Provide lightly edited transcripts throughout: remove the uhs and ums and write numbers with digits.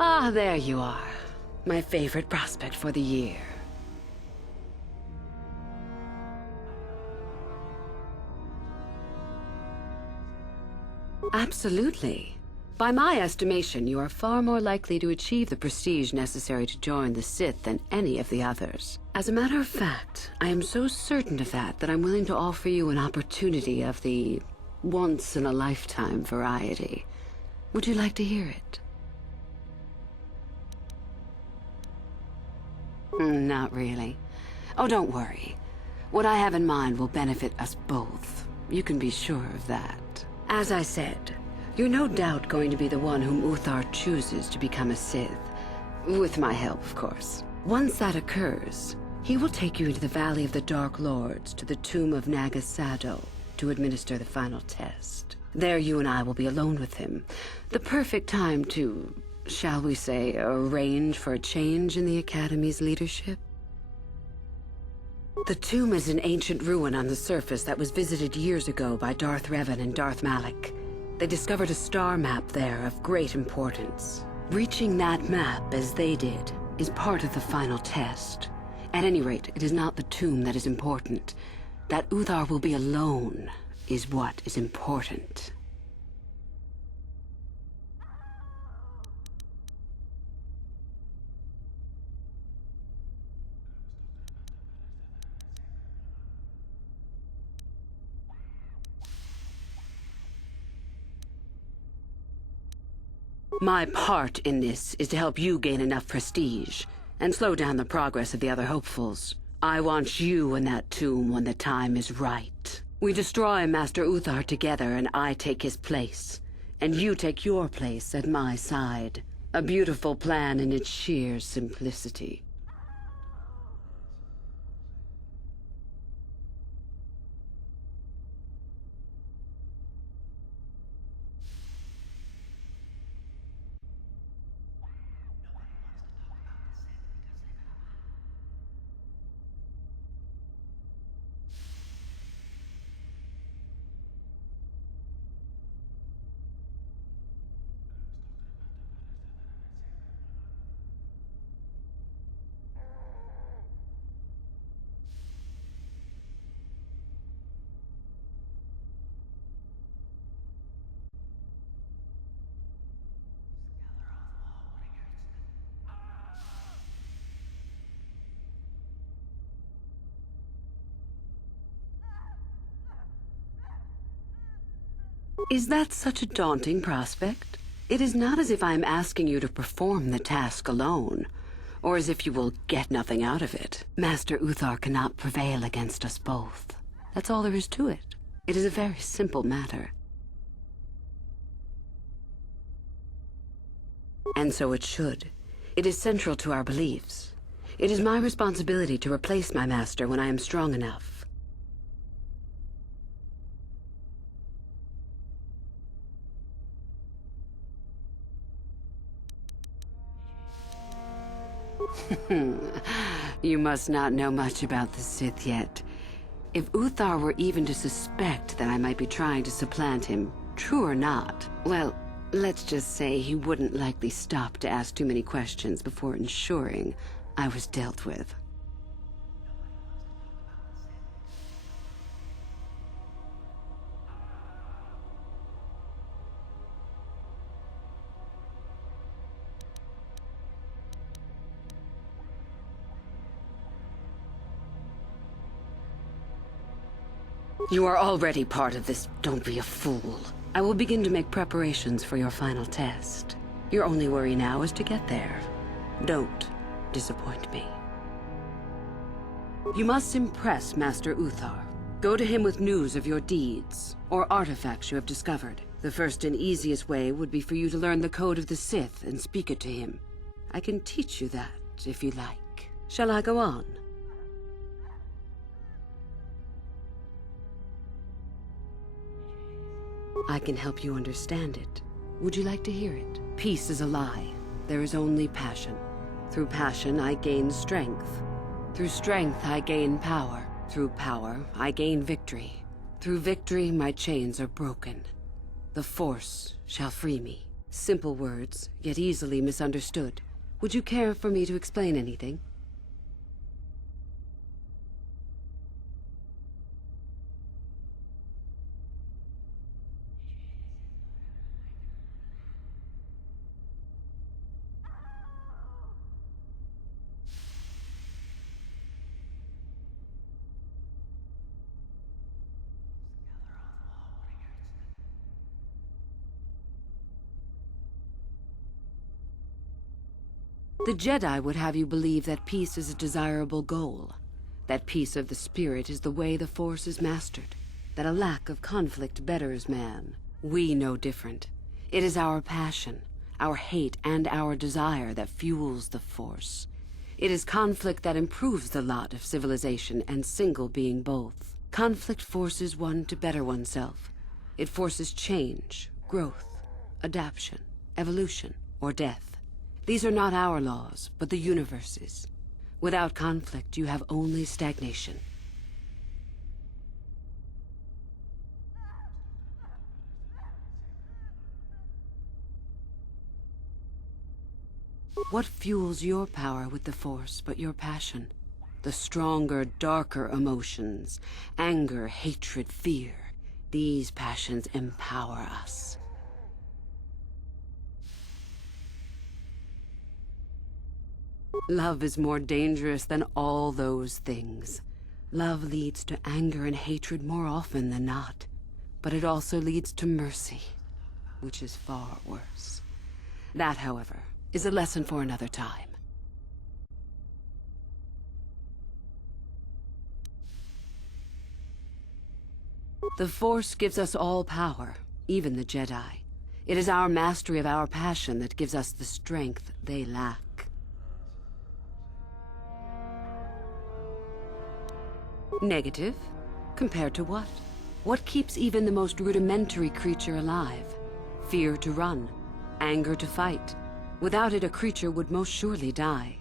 Ah, there you are. My favorite prospect for the year. Absolutely. By my estimation, you are far more likely to achieve the prestige necessary to join the Sith than any of the others. As a matter of fact, I am so certain of that I'm willing to offer you an opportunity of the once-in-a-lifetime variety. Would you like to hear it? Not really. Oh, don't worry. What I have in mind will benefit us both. You can be sure of that. As I said, you're no doubt going to be the one whom Uthar chooses to become a Sith. With my help, of course. Once that occurs, he will take you into the Valley of the Dark Lords to the tomb of Naga Sadow to administer the final test. There you and I will be alone with him. The perfect time to, shall we say, arrange for a change in the Academy's leadership. The tomb is an ancient ruin on the surface that was visited years ago by Darth Revan and Darth Malak. They discovered a star map there of great importance. Reaching that map, as they did, is part of the final test. At any rate, it is not the tomb that is important. That Uthar will be alone is what is important. My part in this is to help you gain enough prestige and slow down the progress of the other hopefuls. I want you in that tomb when the time is right. We destroy Master Uthar together and I take his place. And you take your place at my side. A beautiful plan in its sheer simplicity. Is that such a daunting prospect? It is not as if I am asking you to perform the task alone, or as if you will get nothing out of it. Master Uthar cannot prevail against us both. That's all there is to it. It is a very simple matter. And so it should. It is central to our beliefs. It is my responsibility to replace my master when I am strong enough. You must not know much about the Sith yet. If Uthar were even to suspect that I might be trying to supplant him, true or not, well, let's just say he wouldn't likely stop to ask too many questions before ensuring I was dealt with. You are already part of this. Don't be a fool. I will begin to make preparations for your final test. Your only worry now is to get there. Don't disappoint me. You must impress Master Uthar. Go to him with news of your deeds, or artifacts you have discovered. The first and easiest way would be for you to learn the code of the Sith and speak it to him. I can teach you that, if you like. Shall I go on? I can help you understand it. Would you like to hear it? Peace is a lie. There is only passion. Through passion, I gain strength. Through strength, I gain power. Through power, I gain victory. Through victory, my chains are broken. The Force shall free me. Simple words, yet easily misunderstood. Would you care for me to explain anything? The Jedi would have you believe that peace is a desirable goal. That peace of the spirit is the way the Force is mastered. That a lack of conflict betters man. We know different. It is our passion, our hate, and our desire that fuels the Force. It is conflict that improves the lot of civilization and single being both. Conflict forces one to better oneself. It forces change, growth, adaptation, evolution, or death. These are not our laws, but the universe's. Without conflict, you have only stagnation. What fuels your power with the Force but your passion? The stronger, darker emotions. Anger, hatred, fear. These passions empower us. Love is more dangerous than all those things. Love leads to anger and hatred more often than not. But it also leads to mercy, which is far worse. That, however, is a lesson for another time. The Force gives us all power, even the Jedi. It is our mastery of our passion that gives us the strength they lack. Negative? Compared to what? What keeps even the most rudimentary creature alive? Fear to run, anger to fight. Without it, a creature would most surely die.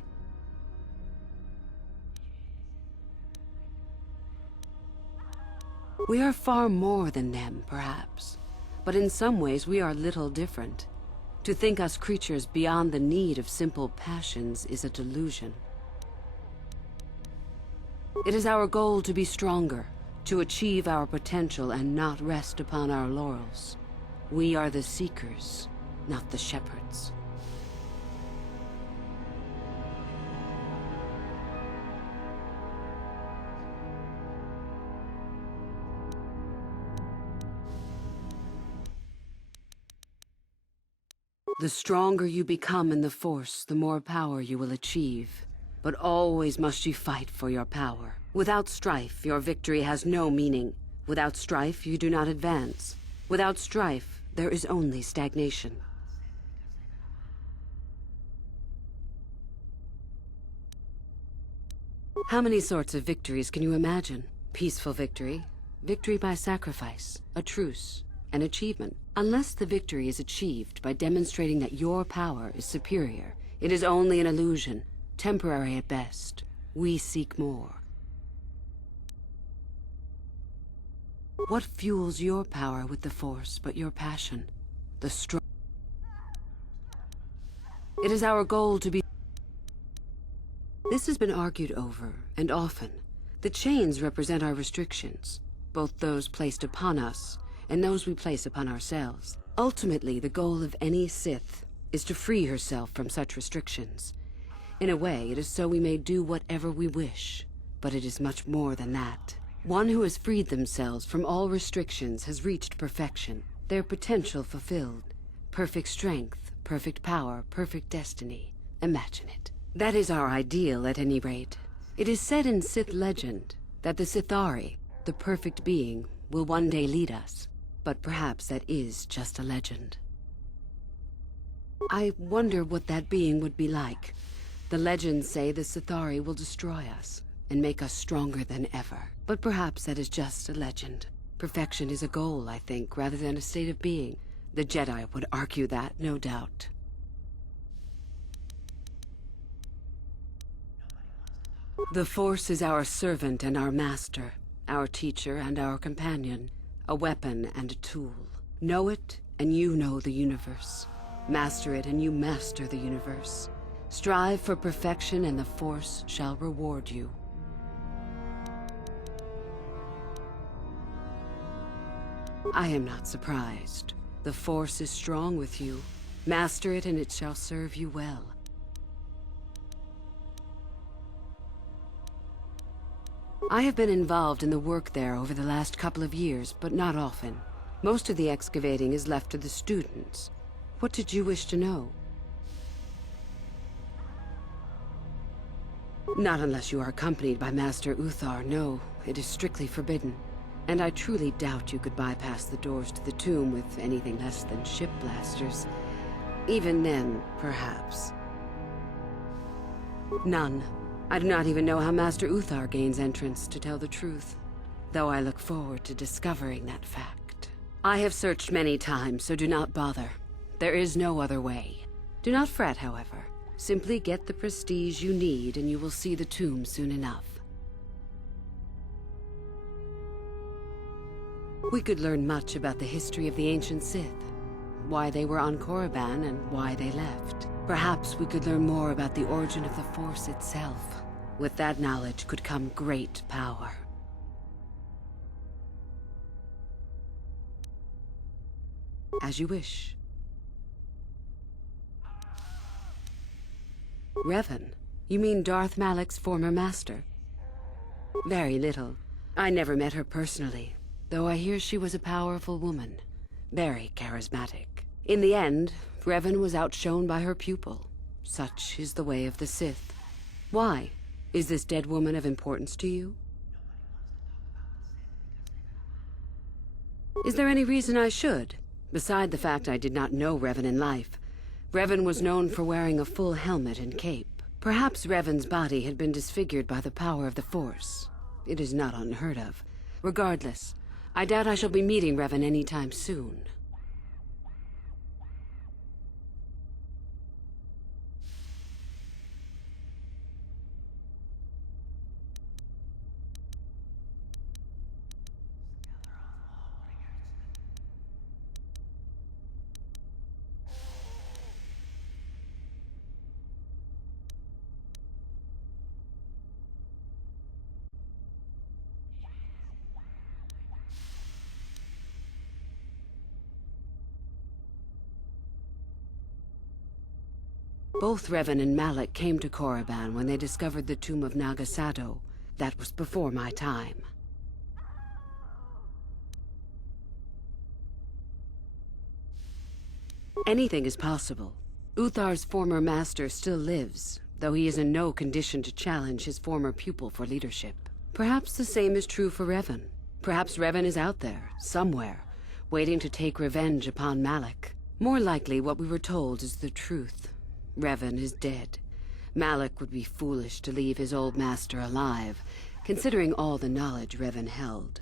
We are far more than them, perhaps. But in some ways, we are little different. To think us creatures beyond the need of simple passions is a delusion. It is our goal to be stronger, to achieve our potential and not rest upon our laurels. We are the seekers, not the shepherds. The stronger you become in the Force, the more power you will achieve. But always must you fight for your power. Without strife, your victory has no meaning. Without strife, you do not advance. Without strife, there is only stagnation. How many sorts of victories can you imagine? Peaceful victory, victory by sacrifice, a truce, an achievement. Unless the victory is achieved by demonstrating that your power is superior, it is only an illusion. Temporary at best. We seek more. What fuels your power with the Force but your passion? The strong. It is our goal to be. This has been argued over, and often. The chains represent our restrictions, both those placed upon us and those we place upon ourselves. Ultimately, the goal of any Sith is to free herself from such restrictions. In a way, it is so we may do whatever we wish, but it is much more than that. One who has freed themselves from all restrictions has reached perfection, their potential fulfilled. Perfect strength, perfect power, perfect destiny. Imagine it. That is our ideal, at any rate. It is said in Sith legend that the Sithari, the perfect being, will one day lead us. But perhaps that is just a legend. I wonder what that being would be like. The legends say the Sithari will destroy us and make us stronger than ever. But perhaps that is just a legend. Perfection is a goal, I think, rather than a state of being. The Jedi would argue that, no doubt. The Force is our servant and our master, our teacher and our companion, a weapon and a tool. Know it, and you know the universe. Master it and you master the universe. Strive for perfection and the Force shall reward you. I am not surprised. The Force is strong with you. Master it and it shall serve you well. I have been involved in the work there over the last couple of years, but not often. Most of the excavating is left to the students. What did you wish to know? Not unless you are accompanied by Master Uthar, no. It is strictly forbidden. And I truly doubt you could bypass the doors to the tomb with anything less than ship blasters. Even then, perhaps. None. I do not even know how Master Uthar gains entrance, to tell the truth. Though I look forward to discovering that fact. I have searched many times, so do not bother. There is no other way. Do not fret, however. Simply get the prestige you need, and you will see the tomb soon enough. We could learn much about the history of the ancient Sith. Why they were on Korriban and why they left. Perhaps we could learn more about the origin of the Force itself. With that knowledge could come great power. As you wish. Revan? You mean Darth Malak's former master? Very little. I never met her personally, though I hear she was a powerful woman. Very charismatic. In the end, Revan was outshone by her pupil. Such is the way of the Sith. Why? Is this dead woman of importance to you? Is there any reason I should? Beside the fact I did not know Revan in life. Revan was known for wearing a full helmet and cape. Perhaps Revan's body had been disfigured by the power of the Force. It is not unheard of. Regardless, I doubt I shall be meeting Revan anytime soon. Both Revan and Malak came to Korriban when they discovered the tomb of Naga Sadow. That was before my time. Anything is possible. Uthar's former master still lives, though he is in no condition to challenge his former pupil for leadership. Perhaps the same is true for Revan. Perhaps Revan is out there, somewhere, waiting to take revenge upon Malak. More likely what we were told is the truth. Revan is dead. Malak would be foolish to leave his old master alive, considering all the knowledge Revan held.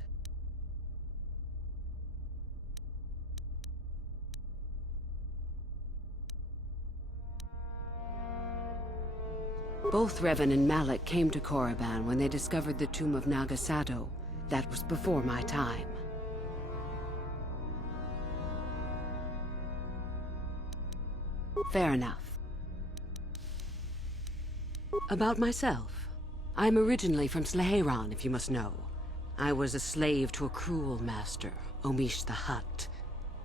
Both Revan and Malak came to Korriban when they discovered the tomb of Naga Sadow. That was before my time. Fair enough. About myself. I'm originally from Sleheyron, if you must know. I was a slave to a cruel master, Omish the Hutt.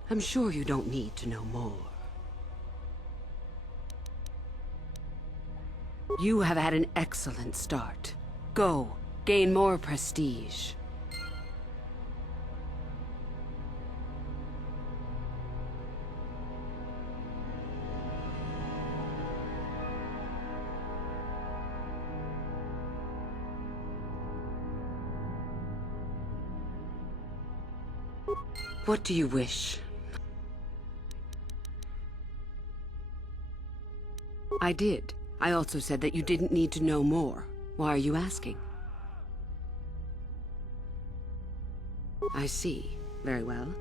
I'm sure you don't need to know more. You have had an excellent start. Go, gain more prestige. What do you wish? I did. I also said that you didn't need to know more. Why are you asking? I see. Very well.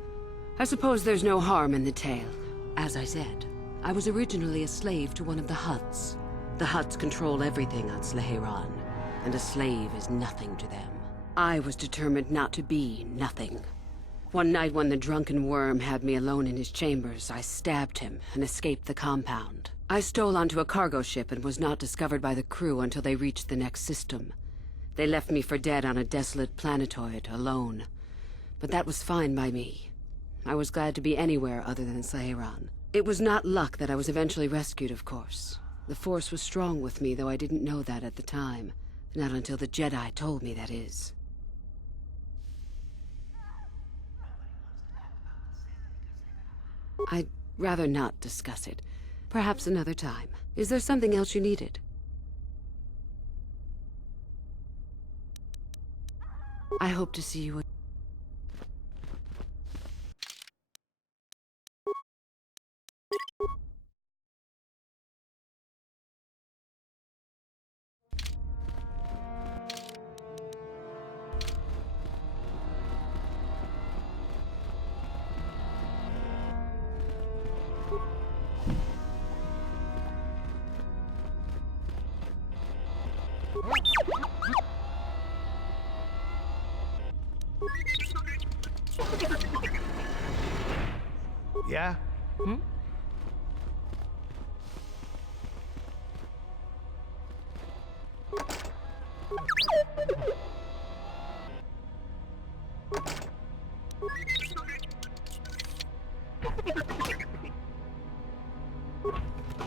I suppose there's no harm in the tale. As I said, I was originally a slave to one of the Hutts. The Hutts control everything on Sleheyron, and a slave is nothing to them. I was determined not to be nothing. One night when the drunken worm had me alone in his chambers, I stabbed him and escaped the compound. I stole onto a cargo ship and was not discovered by the crew until they reached the next system. They left me for dead on a desolate planetoid, alone. But that was fine by me. I was glad to be anywhere other than Saheran. It was not luck that I was eventually rescued, of course. The Force was strong with me, though I didn't know that at the time. Not until the Jedi told me, that is. I'd rather not discuss it. Perhaps another time. Is there something else you needed? I hope to see you again. Yeah? Hmm?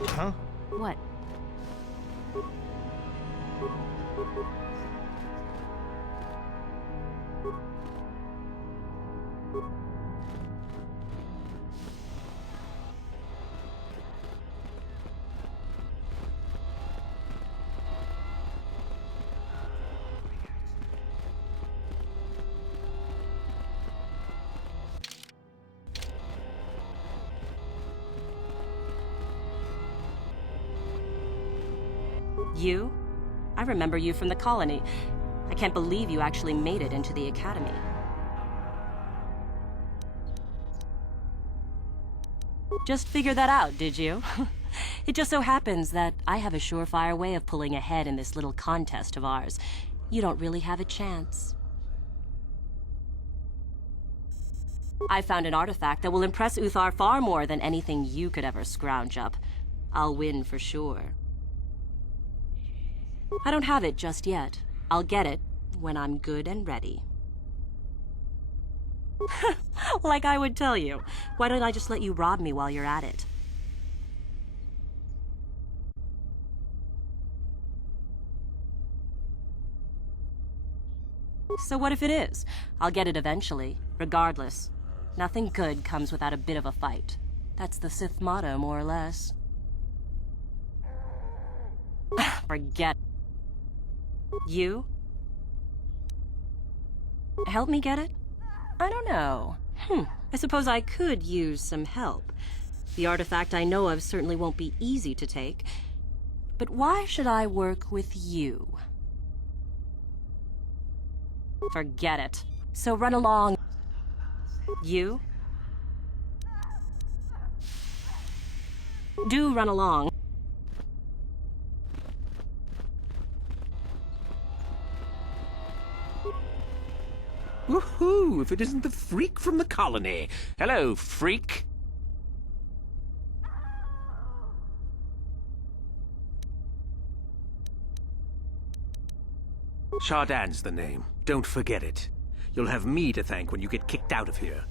Huh? What? You? I remember you from the colony. I can't believe you actually made it into the academy. Just figured that out, did you? It just so happens that I have a surefire way of pulling ahead in this little contest of ours. You don't really have a chance. I found an artifact that will impress Uthar far more than anything you could ever scrounge up. I'll win for sure. I don't have it just yet. I'll get it when I'm good and ready. Like I would tell you. Why don't I just let you rob me while you're at it? So what if it is? I'll get it eventually, regardless. Nothing good comes without a bit of a fight. That's the Sith motto, more or less. Forget. You? Help me get it? I don't know. I suppose I could use some help. The artifact I know of certainly won't be easy to take. But why should I work with you? Forget it. So run along. You? Do run along. Woohoo! If it isn't the freak from the colony. Hello, freak. Shardan's the name. Don't forget it. You'll have me to thank when you get kicked out of here.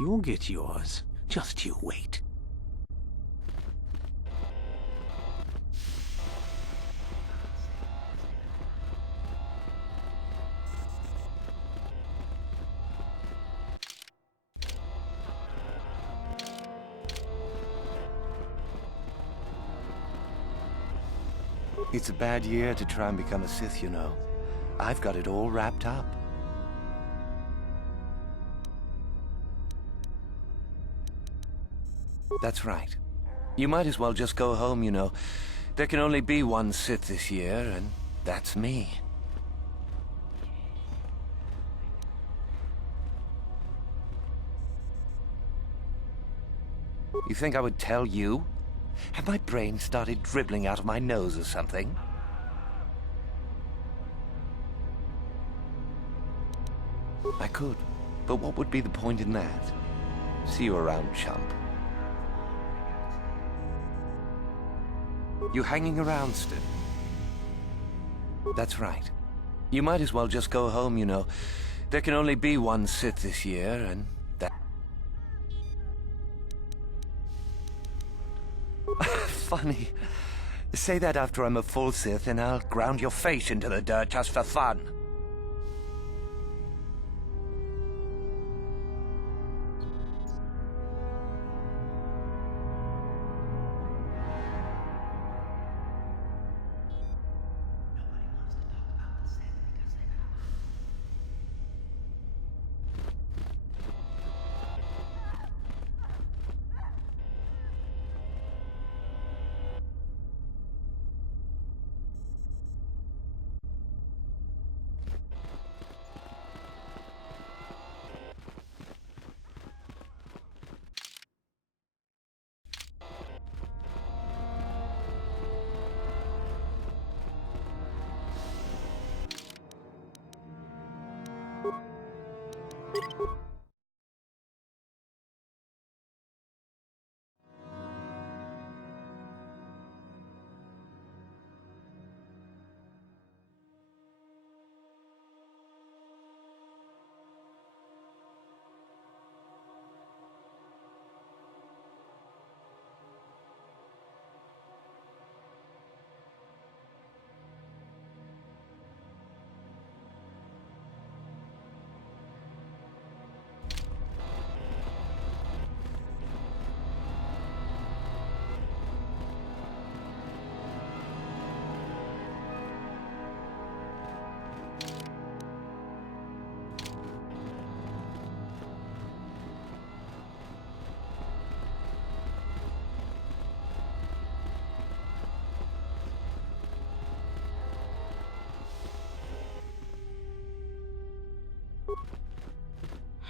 You'll get yours. Just you wait. It's a bad year to try and become a Sith, you know. I've got it all wrapped up. That's right. You might as well just go home, you know. There can only be one Sith this year, and that's me. You think I would tell you? Have my brain started dribbling out of my nose or something? I could, but what would be the point in that? See you around, chump. You hanging around still? That's right. You might as well just go home, you know. There can only be one Sith this year, and that... Funny. Say that after I'm a full Sith, and I'll ground your face into the dirt just for fun.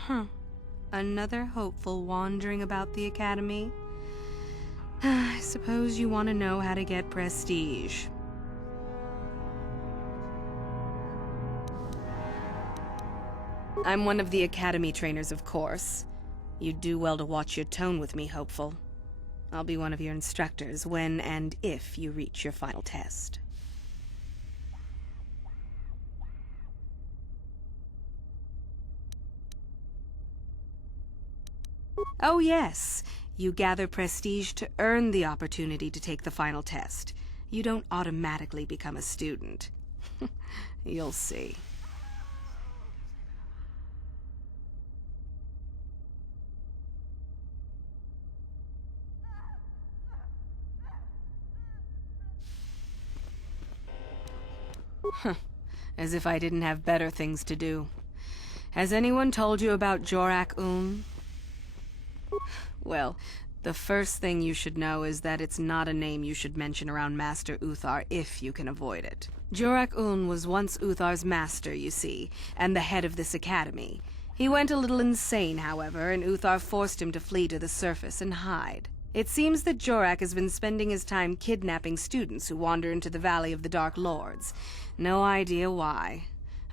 Huh. Another hopeful wandering about the academy? I suppose you want to know how to get prestige. I'm one of the academy trainers, of course. You'd do well to watch your tone with me, hopeful. I'll be one of your instructors when and if you reach your final test. Oh yes, you gather prestige to earn the opportunity to take the final test. You don't automatically become a student. You'll see. As if I didn't have better things to do. Has anyone told you about Jorak-Un? Well, the first thing you should know is that it's not a name you should mention around Master Uthar if you can avoid it. Jorak-Un was once Uthar's master, you see, and the head of this academy. He went a little insane, however, and Uthar forced him to flee to the surface and hide. It seems that Jorak has been spending his time kidnapping students who wander into the Valley of the Dark Lords. No idea why.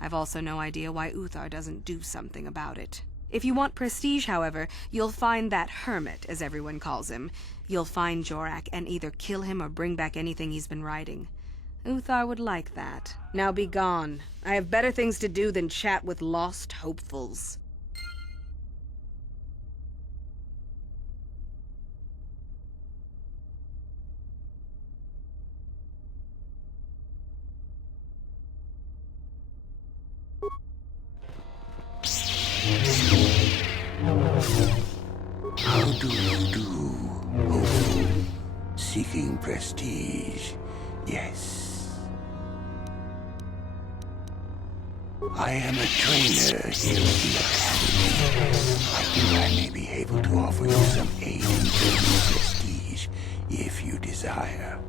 I've also no idea why Uthar doesn't do something about it. If you want prestige, however, you'll find that hermit, as everyone calls him. You'll find Jorak and either kill him or bring back anything he's been writing. Uthar would like that. Now be gone. I have better things to do than chat with lost hopefuls. How do you do, hopeful? Seeking prestige, yes. I am a trainer here at the Academy. I think I may be able to offer you some aid in gaining prestige, if you desire.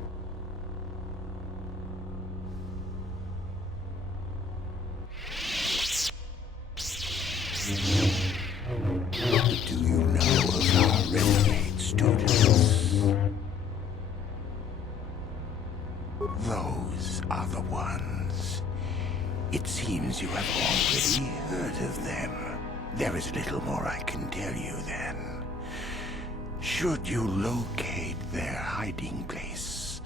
Do you know of our renegade students? Those are the ones. It seems you have already heard of them. There is little more I can tell you then. Should you locate their hiding place,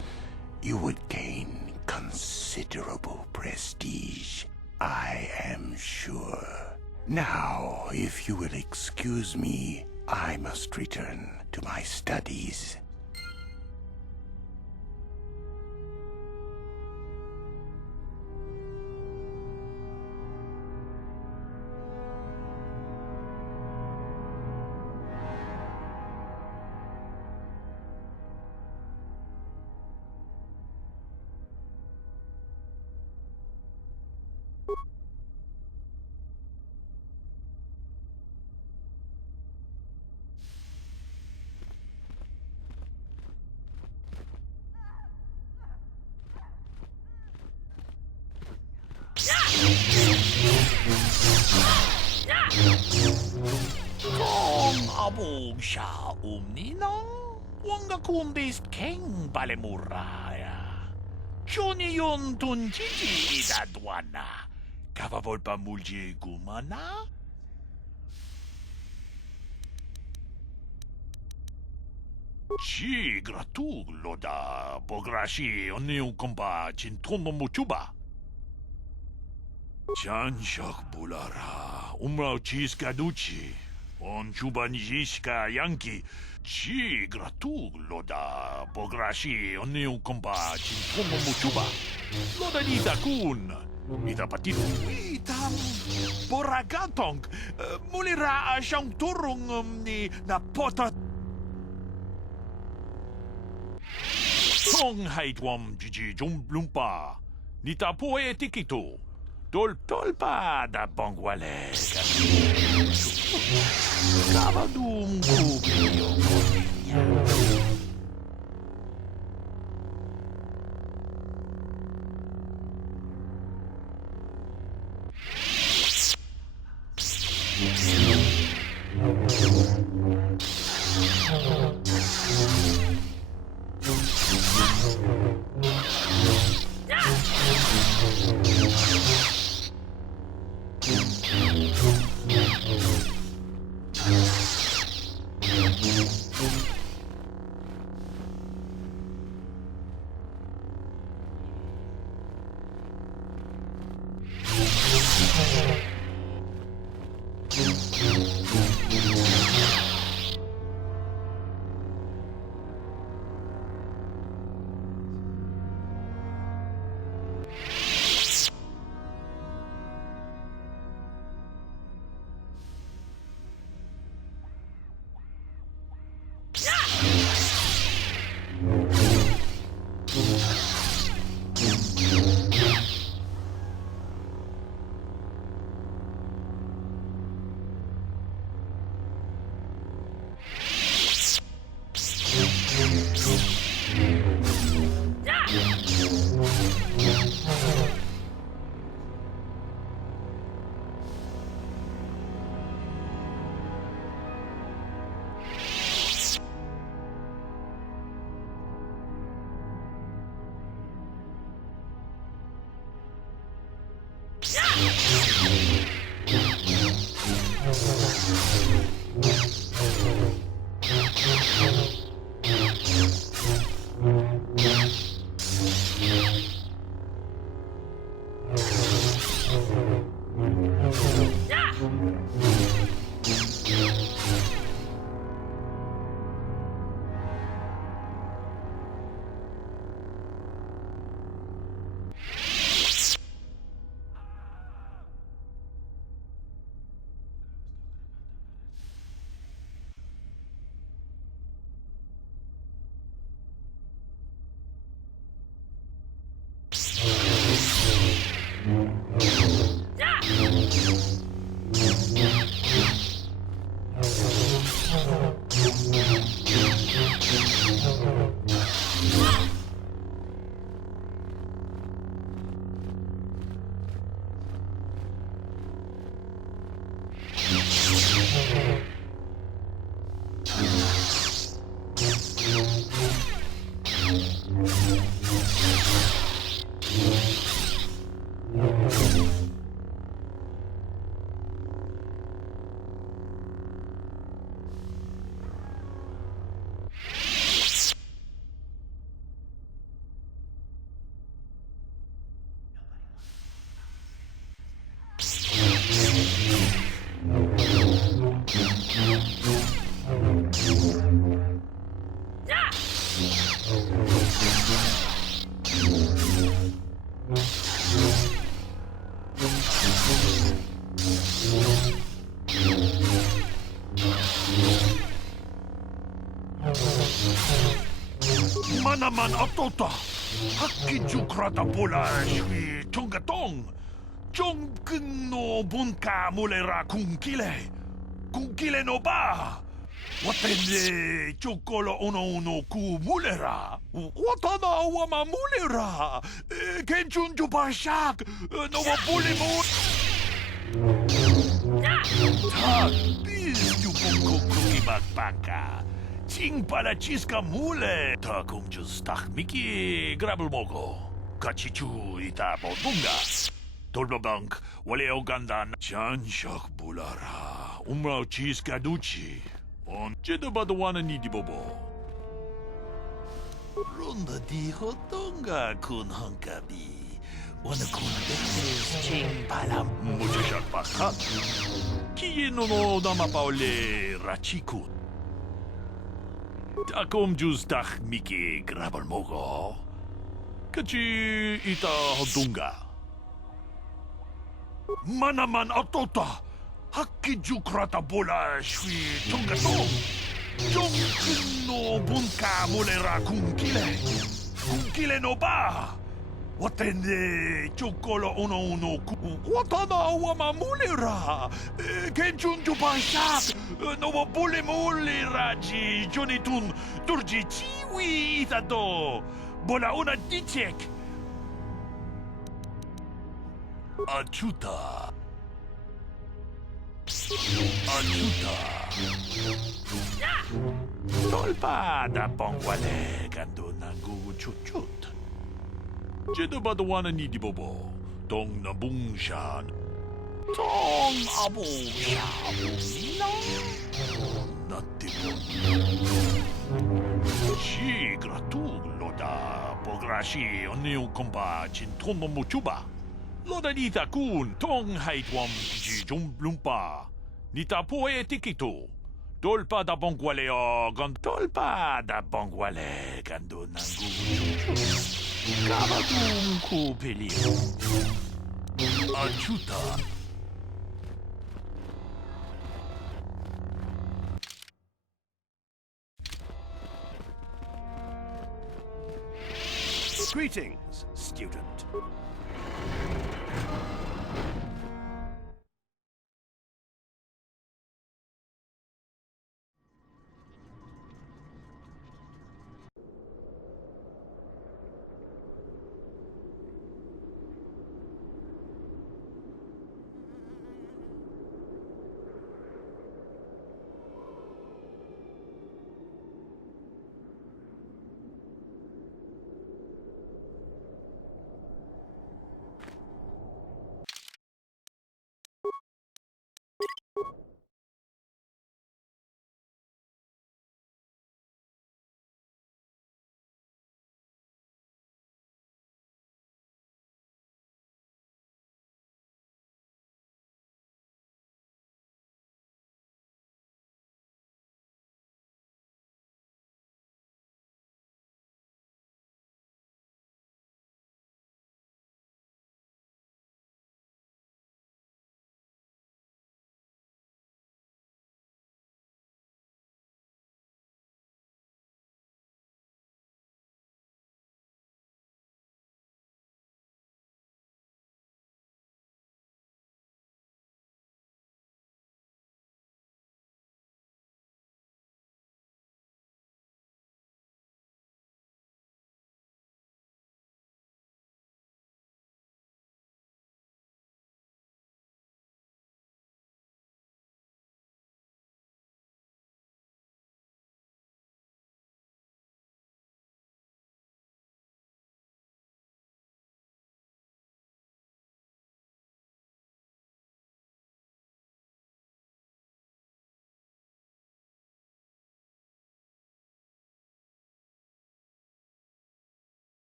you would gain considerable prestige, I am sure. Now, if you will excuse me, I must return to my studies. Kung abog siya umninang, wangga kundis keng balemuraya. Johnny yon tunjiji idadwana, kapabol pa mulje gumana? Ci gratuglo da bograshi oniu kompa cintono mutuba. Janshak bulara, umrao ciska duci, on chubanjiska yanki, ci gratuglo da bograshi oniu kompa cintono mutuba. Loda nita kun, ita patito, ita boragatong, mulira siyang turong ni na pota. Tong haitwam jiji jumblumpa, nita poe tikito. Tolpa da bongwale Kabadum kukiyo Manaman atota. Hakki jukrata pula shwi tungatong. Jong no bunka mulera kunkile. Kunkile no ba. Watende chokolo uno ku mulera. Watana wama mulera. Kenchun jupashak. No wabulimu. Tak, bis jupongko kuki bakbaka. Ting pala chiska mule. Takum justach miki grabel mogo. Kachichu ita bodunga. Tolbabank, wale ogandan. Chanshak bulara. Umrao chiska duchi. On cheda badawana ni di bobo. Ronda di hotonga kun hankabi. Wana kun denes ching pala mujashak pakat. Kiye no dama paole rachikun. Takom justach miki grabal mogo. Kachi ita hodunga. Manaman atota. Hakki jukrata bola shwi tungatong. Jong no bunka mulera kunkile. Kunkile no ba. Watende chokolo uno ku. Watana wama mulera. Kenchun jupashak. No wabule mule raji. Jonitun durji chiwi itado. Bola una dichek. Achuta. Achuta. Tolpa da bongwale gando nangu chuchut. Jeda badawana ni di bobo. Tong na bungshan. Tong abu shabu. Natibon. Shi gratu loda. Pograshi oniu komba chintomo muchuba. Loda nita kun tong haitwam jijum lumpa. Nita poe tikito. Tolpa da bongwale o gand. Tolpa da bongwale gando nangu chuchu. Kamadum ku pelio. Achuta. Greetings, student.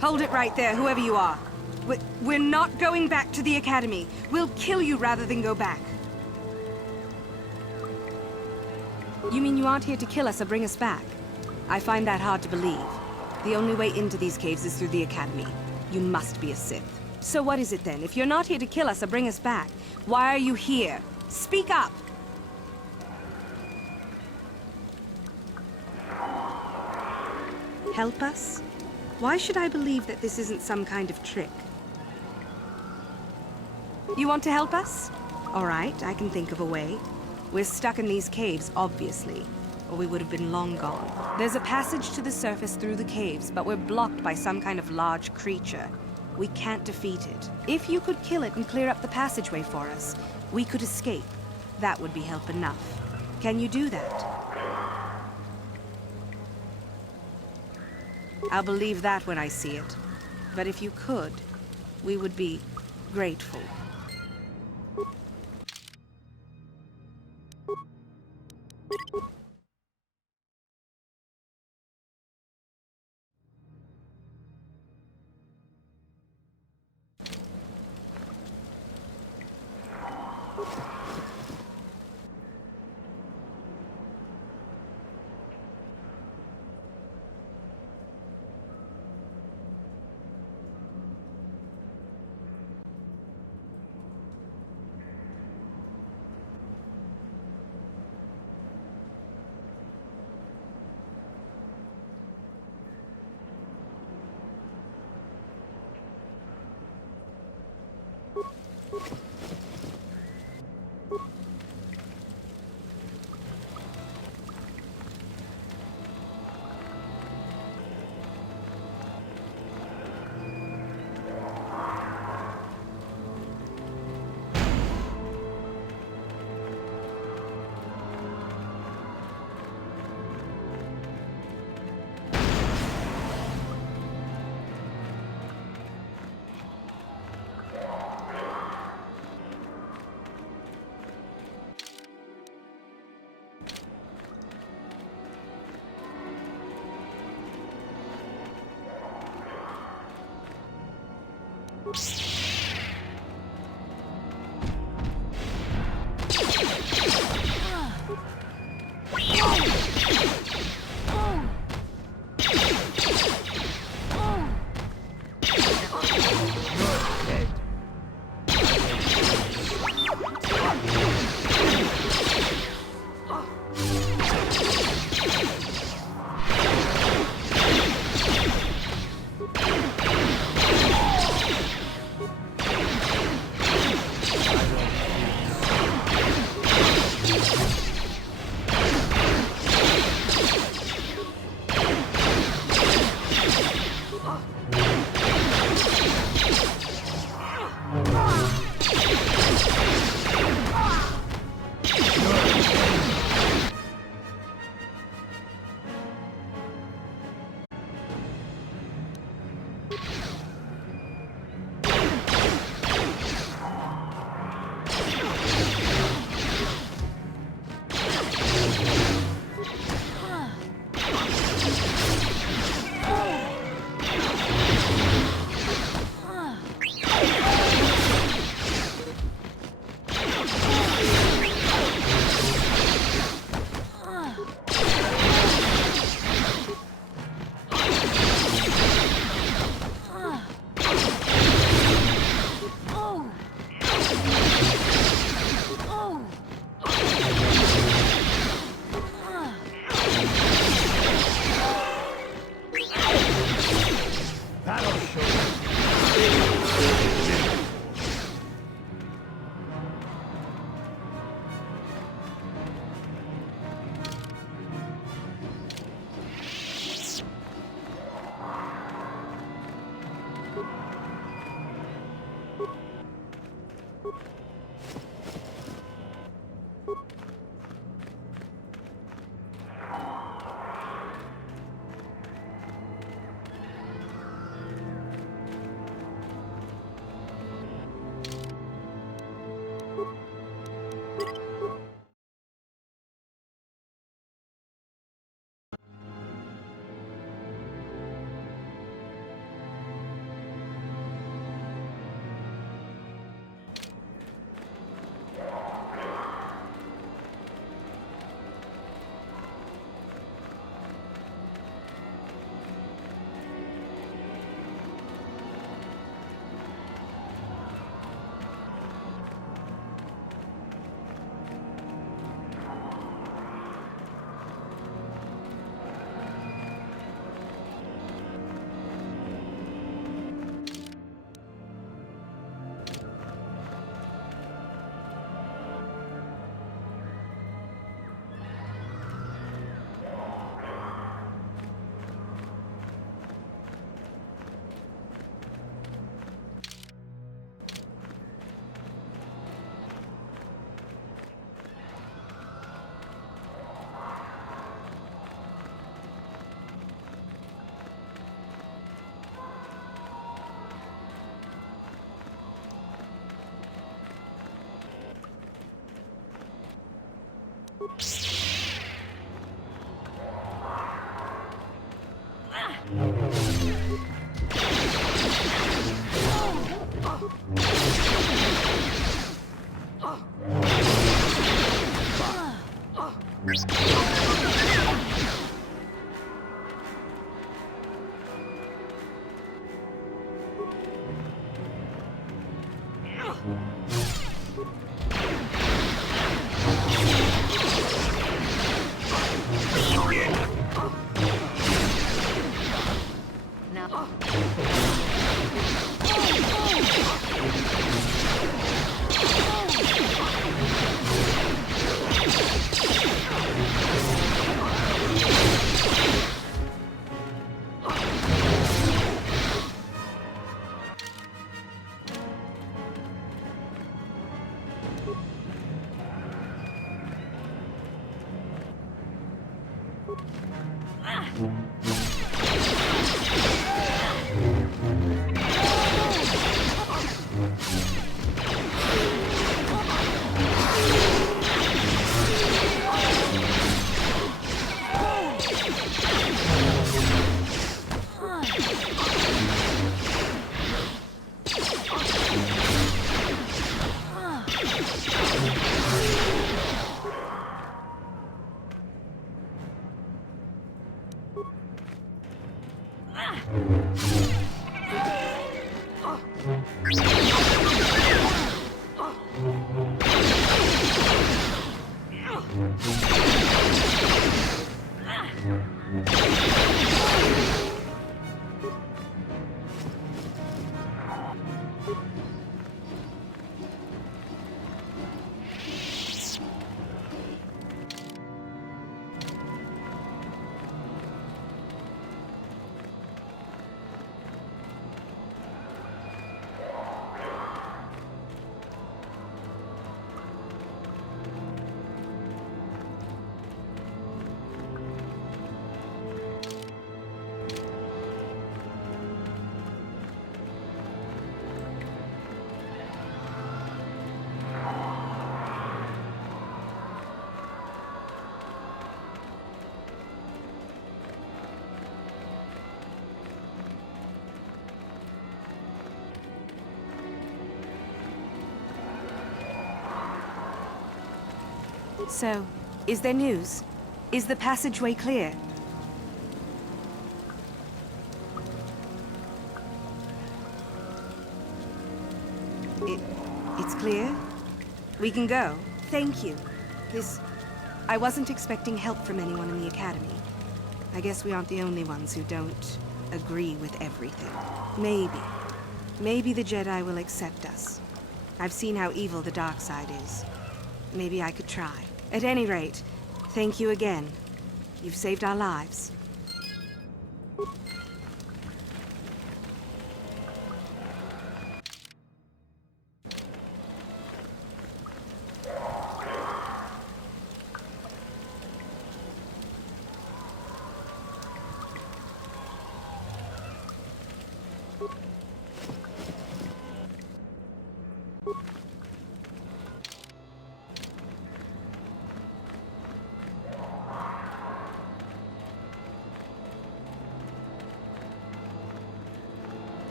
Hold it right there, whoever you are. We're not going back to the Academy. We'll kill you rather than go back. You mean you aren't here to kill us or bring us back? I find that hard to believe. The only way into these caves is through the Academy. You must be a Sith. So what is it then? If you're not here to kill us or bring us back, why are you here? Speak up! Help us? Why should I believe that this isn't some kind of trick? You want to help us? All right, I can think of a way. We're stuck in these caves, obviously, or we would have been long gone. There's a passage to the surface through the caves, but we're blocked by some kind of large creature. We can't defeat it. If you could kill it and clear up the passageway for us, we could escape. That would be help enough. Can you do that? I'll believe that when I see it. But if you could, we would be grateful. So, is there news? Is the passageway clear? It's clear? We can go. Thank you. I wasn't expecting help from anyone in the Academy. I guess we aren't the only ones who don't agree with everything. Maybe the Jedi will accept us. I've seen how evil the dark side is. Maybe I could try. At any rate, thank you again. You've saved our lives.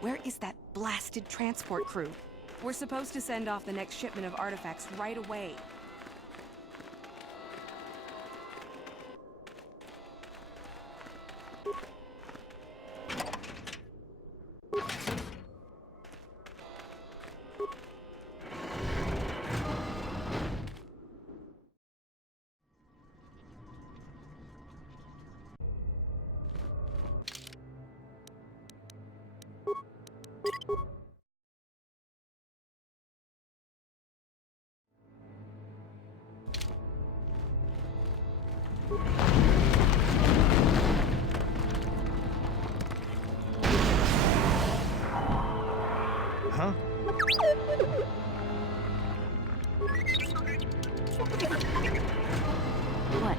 Where is that blasted transport crew? We're supposed to send off the next shipment of artifacts right away. Huh? What?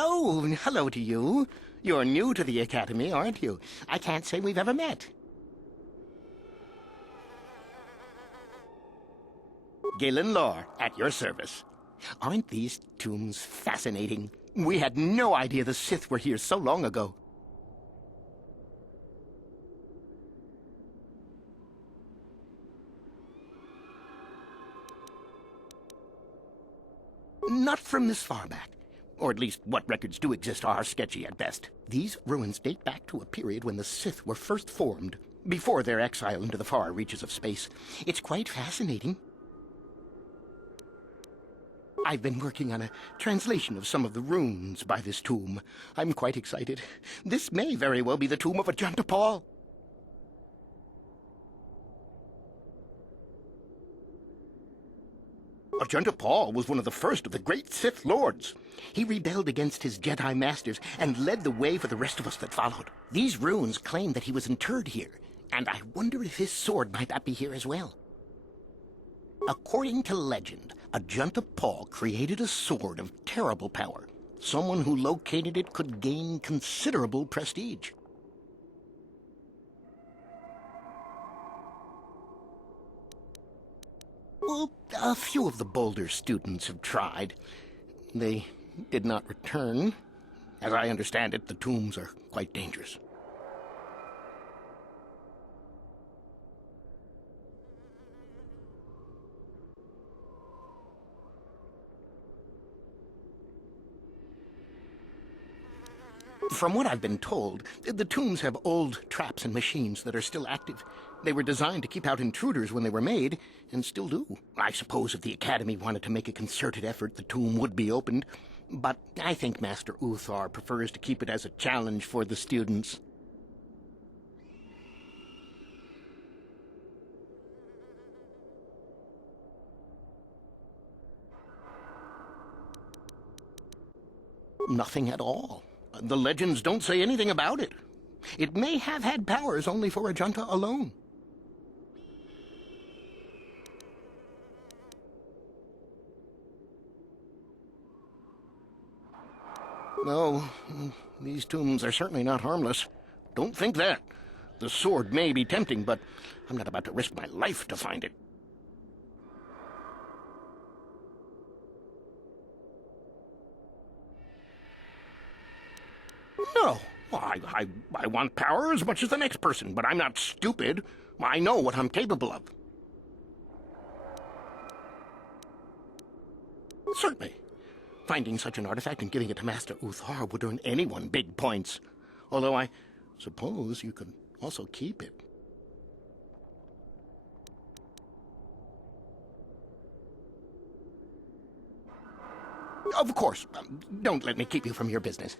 Oh, hello to you. You're new to the Academy, aren't you? I can't say we've ever met. Galen Lore, at your service. Aren't these tombs fascinating? We had no idea the Sith were here so long ago. Not from this far back. Or at least what records do exist are sketchy at best. These ruins date back to a period when the Sith were first formed, before their exile into the far reaches of space. It's quite fascinating. I've been working on a translation of some of the runes by this tomb. I'm quite excited. This may very well be the tomb of Ajanta Pall. Ajanta Pall was one of the first of the great Sith Lords. He rebelled against his Jedi Masters and led the way for the rest of us that followed. These runes claim that he was interred here, and I wonder if his sword might not be here as well. According to legend, Ajanta Pall created a sword of terrible power. Someone who located it could gain considerable prestige. Well, a few of the Boulder students have tried. They did not return. As I understand it, the tombs are quite dangerous. From what I've been told, the tombs have old traps and machines that are still active. They were designed to keep out intruders when they were made, and still do. I suppose if the Academy wanted to make a concerted effort, the tomb would be opened. But I think Master Uthar prefers to keep it as a challenge for the students. Nothing at all. The legends don't say anything about it. It may have had powers only for Ajanta alone. No, these tombs are certainly not harmless. Don't think that. The sword may be tempting, but I'm not about to risk my life to find it. No. I want power as much as the next person, but I'm not stupid. I know what I'm capable of. Certainly. Finding such an artifact and giving it to Master Uthar would earn anyone big points. Although I suppose you could also keep it. Of course. Don't let me keep you from your business.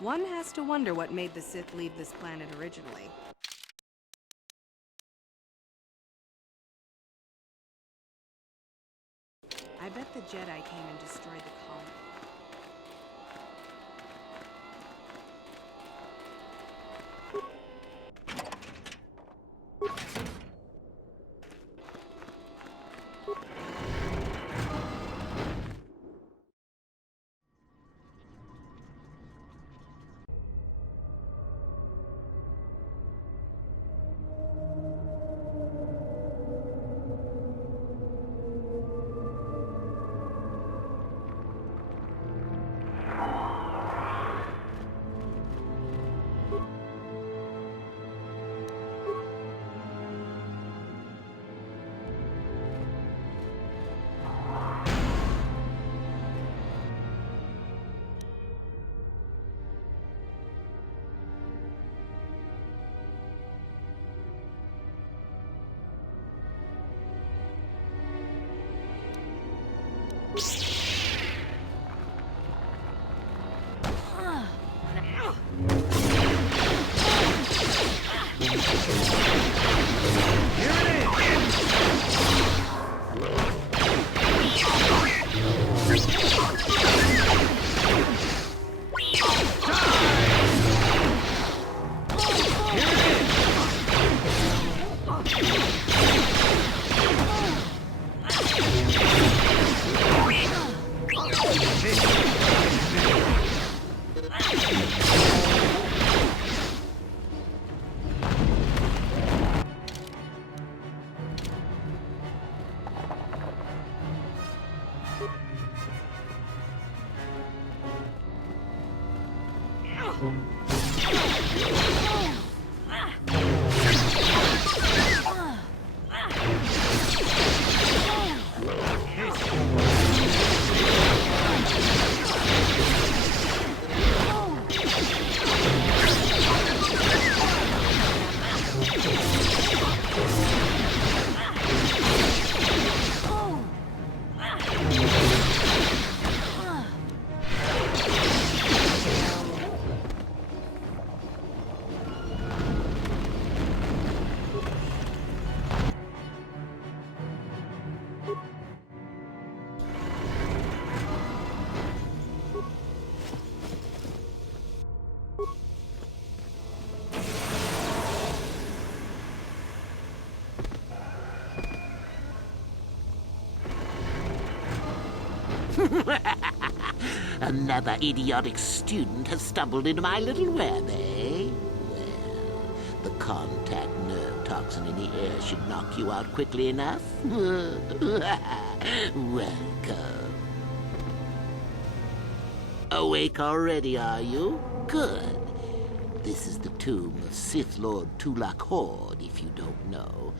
One has to wonder what made the Sith leave this planet originally. I bet the Jedi came and destroyed the colony. Here it is! Another idiotic student has stumbled into my little web, eh? Well, the contact nerve toxin in the air should knock you out quickly enough. Welcome. Awake already, are you? Good. This is the tomb of Sith Lord Tulak Hord, if you don't know.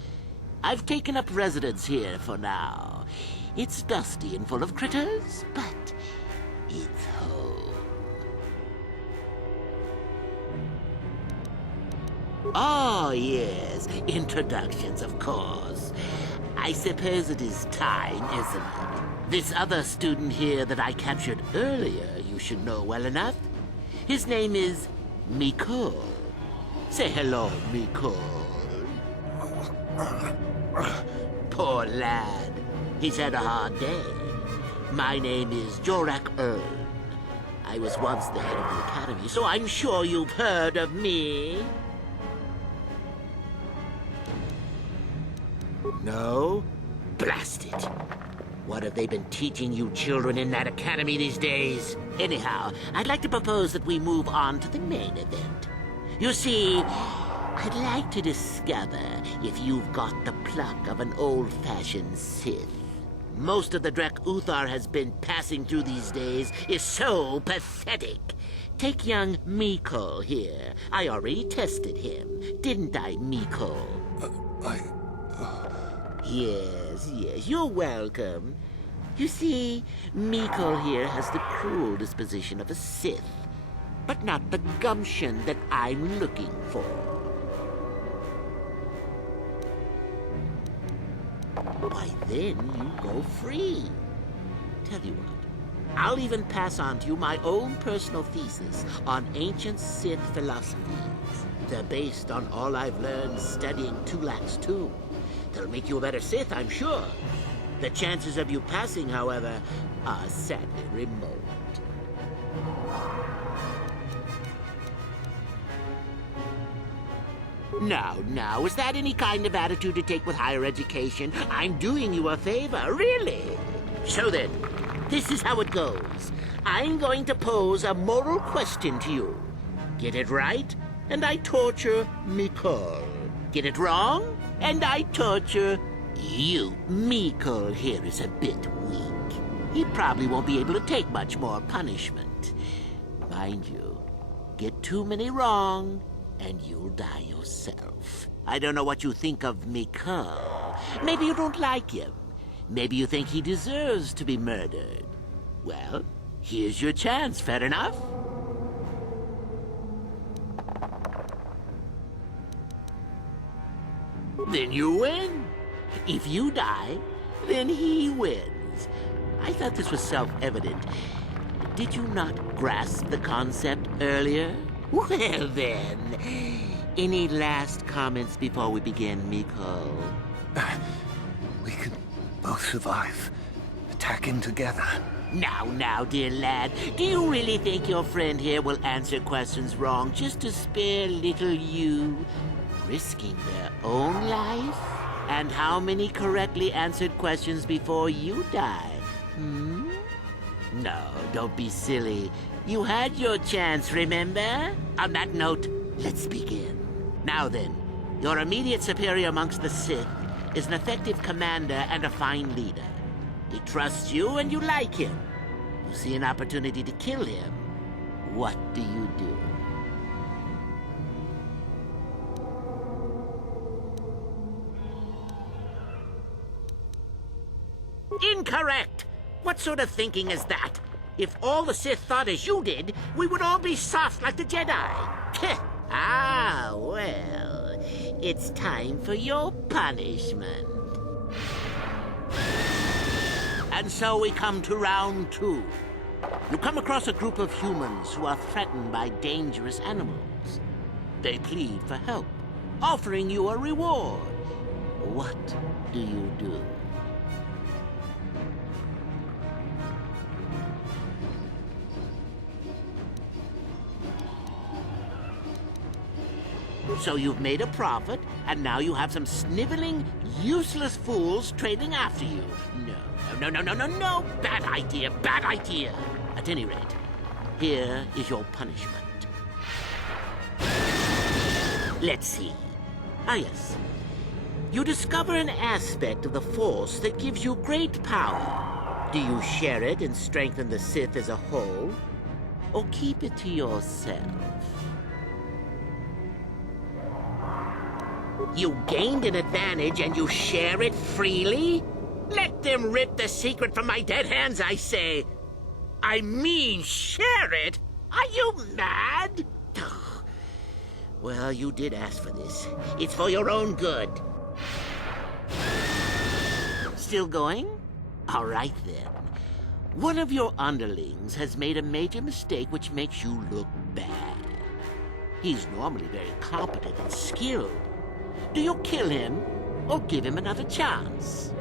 I've taken up residence here for now. It's dusty and full of critters, but it's home. Oh, yes. Introductions, of course. I suppose it is time, isn't it? This other student here that I captured earlier, you should know well enough. His name is Mikol. Say hello, Mikol. Poor lad. He's had a hard day. My name is Jorak Ern. I was once the head of the academy, so I'm sure you've heard of me. No? Blast it. What have they been teaching you children in that academy these days? Anyhow, I'd like to propose that we move on to the main event. You see, I'd like to discover if you've got the pluck of an old-fashioned Sith. Most of the Drek Uthar has been passing through these days is so pathetic. Take young Mikol here. I already tested him, didn't I, Mikol? Yes, you're welcome. You see, Mikol here has the cruel disposition of a Sith, but not the gumption that I'm looking for. Why, then you go free. Tell you what, I'll even pass on to you my own personal thesis on ancient Sith philosophies. They're based on all I've learned studying Tulak's tomb. They'll make you a better Sith, I'm sure. The chances of you passing, however, are sadly remote. Now, is that any kind of attitude to take with higher education? I'm doing you a favor, really. So then, this is how it goes. I'm going to pose a moral question to you. Get it right, and I torture Mikol. Get it wrong, and I torture you. Mikol here is a bit weak. He probably won't be able to take much more punishment. Mind you, get too many wrong, and you'll die yourself. I don't know what you think of Mikol. Maybe you don't like him. Maybe you think he deserves to be murdered. Well, here's your chance, fair enough? Then you win. If you die, then he wins. I thought this was self-evident. Did you not grasp the concept earlier? Well then, any last comments before we begin, Mikol? We can both survive. Attacking together. Now, dear lad, do you really think your friend here will answer questions wrong just to spare little you, risking their own life? And how many correctly answered questions before you die? No, don't be silly. You had your chance, remember? On that note, let's begin. Now then, your immediate superior amongst the Sith is an effective commander and a fine leader. He trusts you and you like him. You see an opportunity to kill him. What do you do? Incorrect! What sort of thinking is that? If all the Sith thought as you did, we would all be soft like the Jedi. Ah, well, it's time for your punishment. And so we come to round 2. You come across a group of humans who are threatened by dangerous animals. They plead for help, offering you a reward. What do you do? So you've made a profit, and now you have some sniveling, useless fools trading after you. No. Bad idea, bad idea. At any rate, here is your punishment. Let's see. Ah, yes. You discover an aspect of the Force that gives you great power. Do you share it and strengthen the Sith as a whole? Or keep it to yourself? You gained an advantage and you share it freely? Let them rip the secret from my dead hands, I say. I mean, share it? Are you mad? Well, you did ask for this. It's for your own good. Still going? All right, then. One of your underlings has made a major mistake which makes you look bad. He's normally very competent and skilled. Do you kill him, or give him another chance?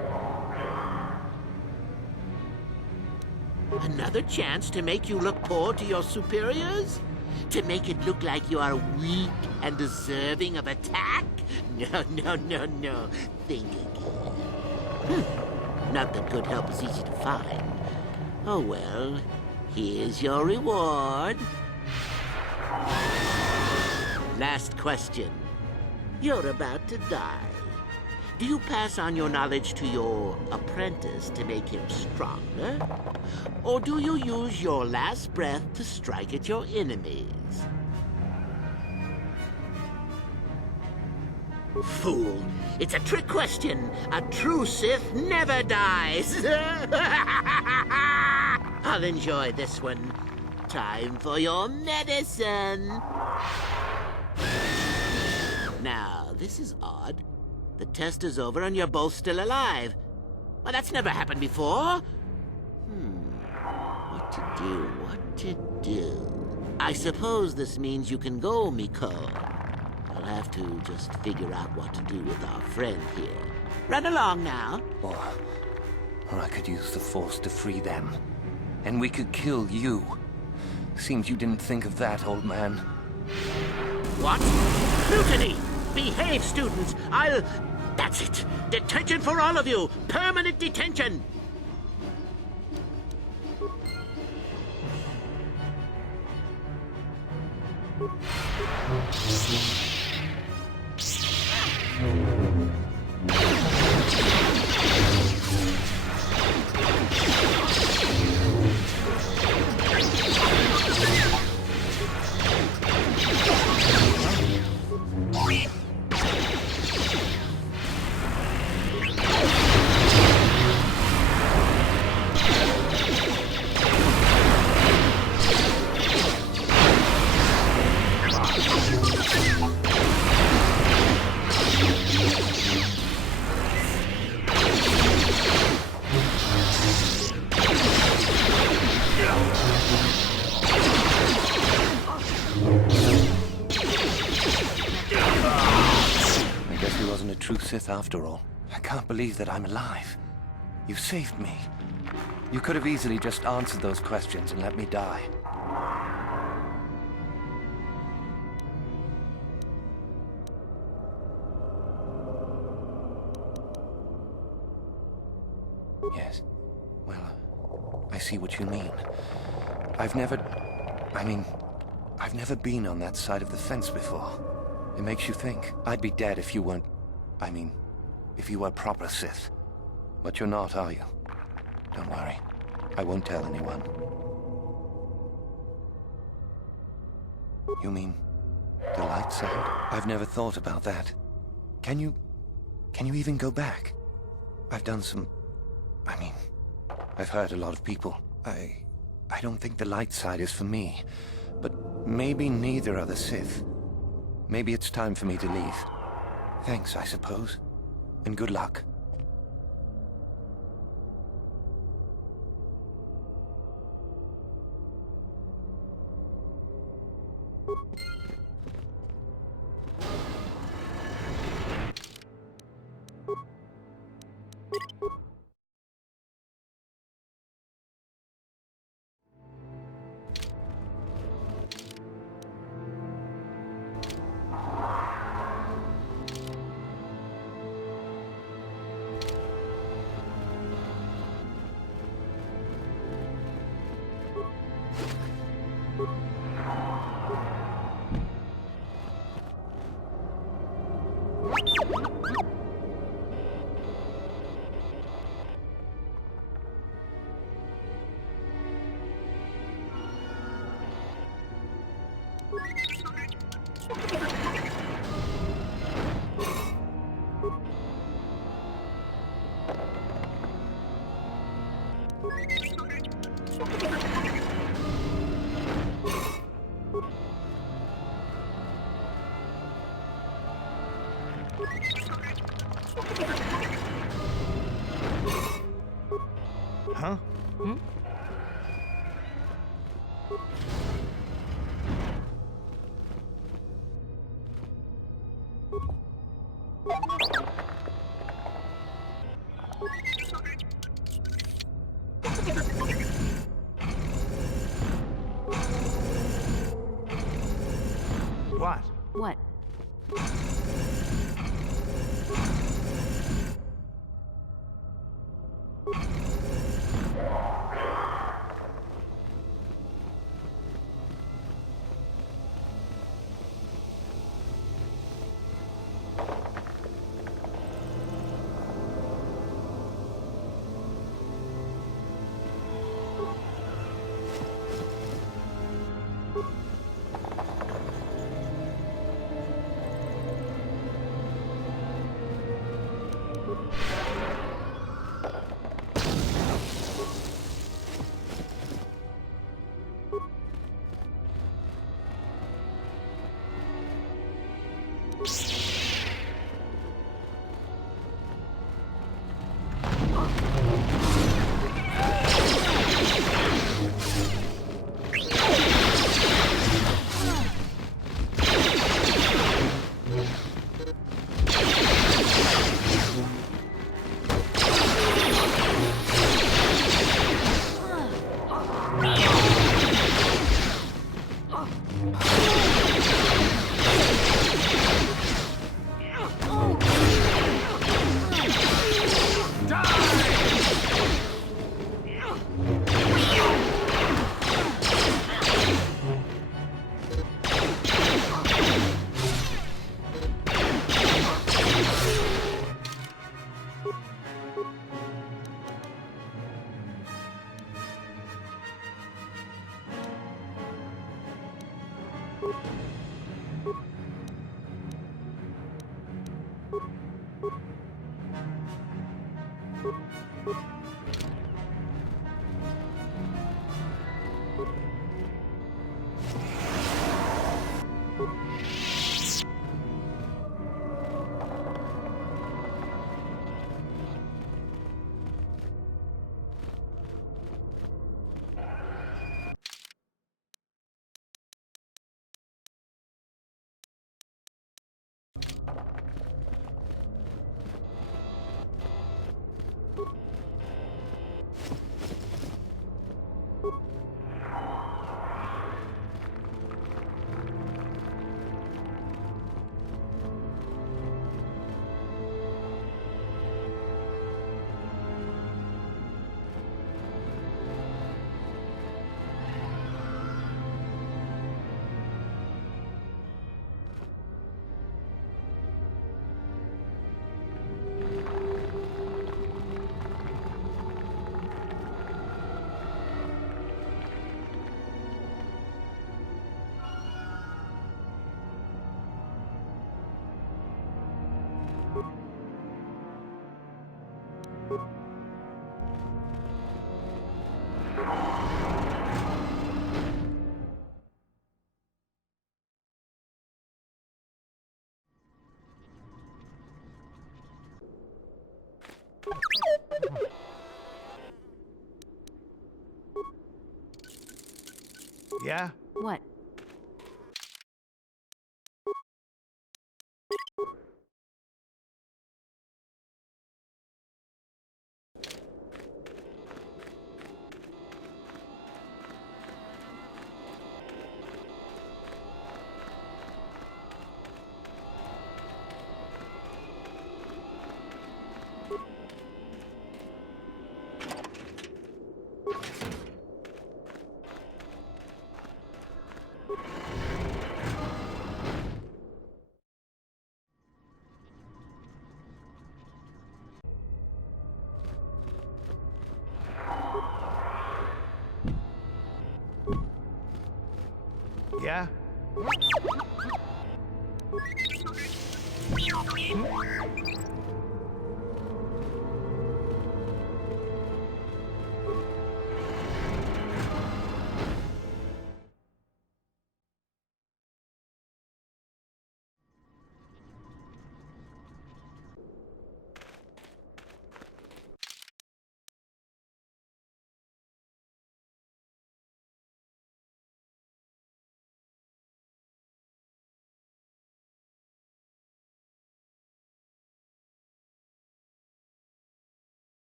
Another chance to make you look poor to your superiors? To make it look like you are weak and deserving of attack? No. Think again. Not that good help is easy to find. Oh well, here's your reward. Last question. You're about to die. Do you pass on your knowledge to your apprentice to make him stronger? Or do you use your last breath to strike at your enemies? Fool! It's a trick question. A true Sith never dies. I'll enjoy this one. Time for your medicine. Now, this is odd. The test is over and you're both still alive. Well, that's never happened before. What to do? I suppose this means you can go, Miko. I'll have to just figure out what to do with our friend here. Run along now. Or I could use the Force to free them. And we could kill you. Seems you didn't think of that, old man. What? Mutiny! Behave, students! That's it! Detention for all of you! Permanent detention! Sith after all. I can't believe that I'm alive. You saved me. You could have easily just answered those questions and let me die. Yes. Well, I see what you mean. I've never been on that side of the fence before. It makes you think. I'd be dead if you weren't... if you were proper Sith. But you're not, are you? Don't worry. I won't tell anyone. You mean the light side? I've never thought about that. Can you even go back? I've done some... I've hurt a lot of people. I don't think the light side is for me. But maybe neither are the Sith. Maybe it's time for me to leave. Thanks, I suppose. And good luck. Huh? What? What? Yeah? What? Yeah?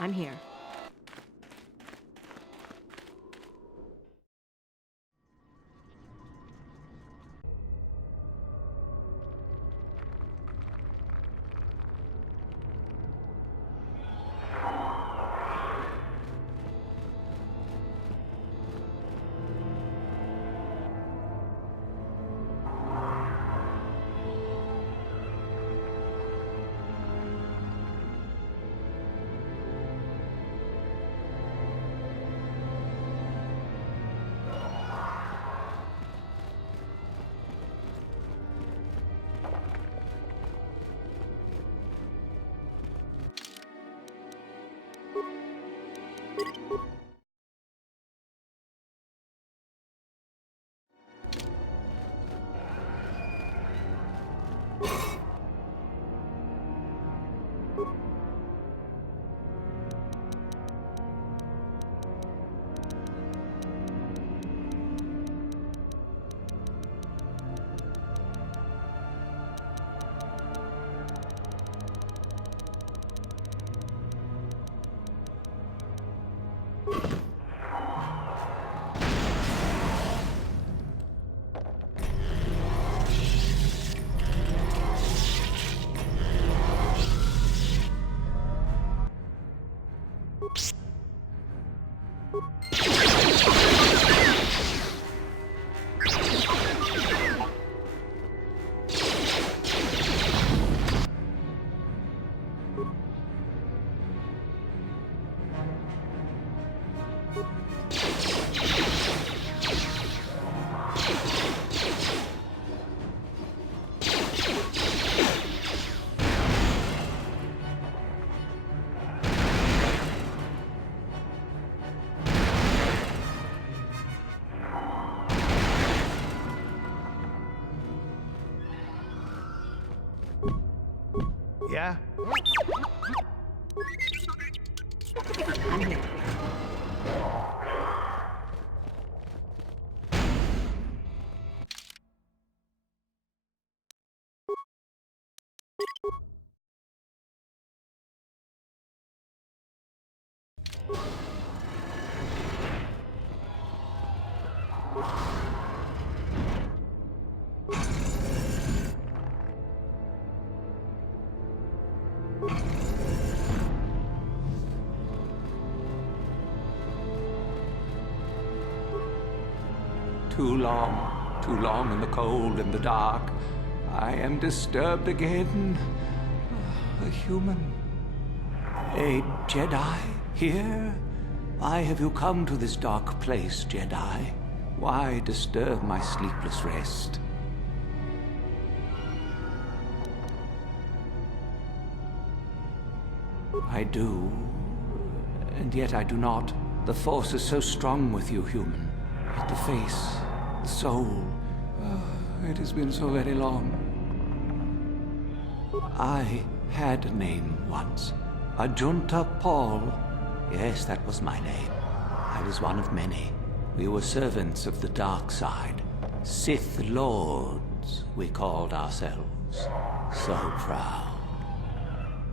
I'm here. Yeah? I'm here. Too long in the cold and the dark. I am disturbed again. A human. A Jedi here? Why have you come to this dark place, Jedi? Why disturb my sleepless rest? I do, and yet I do not. The Force is so strong with you, human. Yet the face, the soul. It has been so very long. I had a name once. Ajunta Paul. Yes, that was my name. I was one of many. We were servants of the dark side. Sith Lords, we called ourselves. So proud.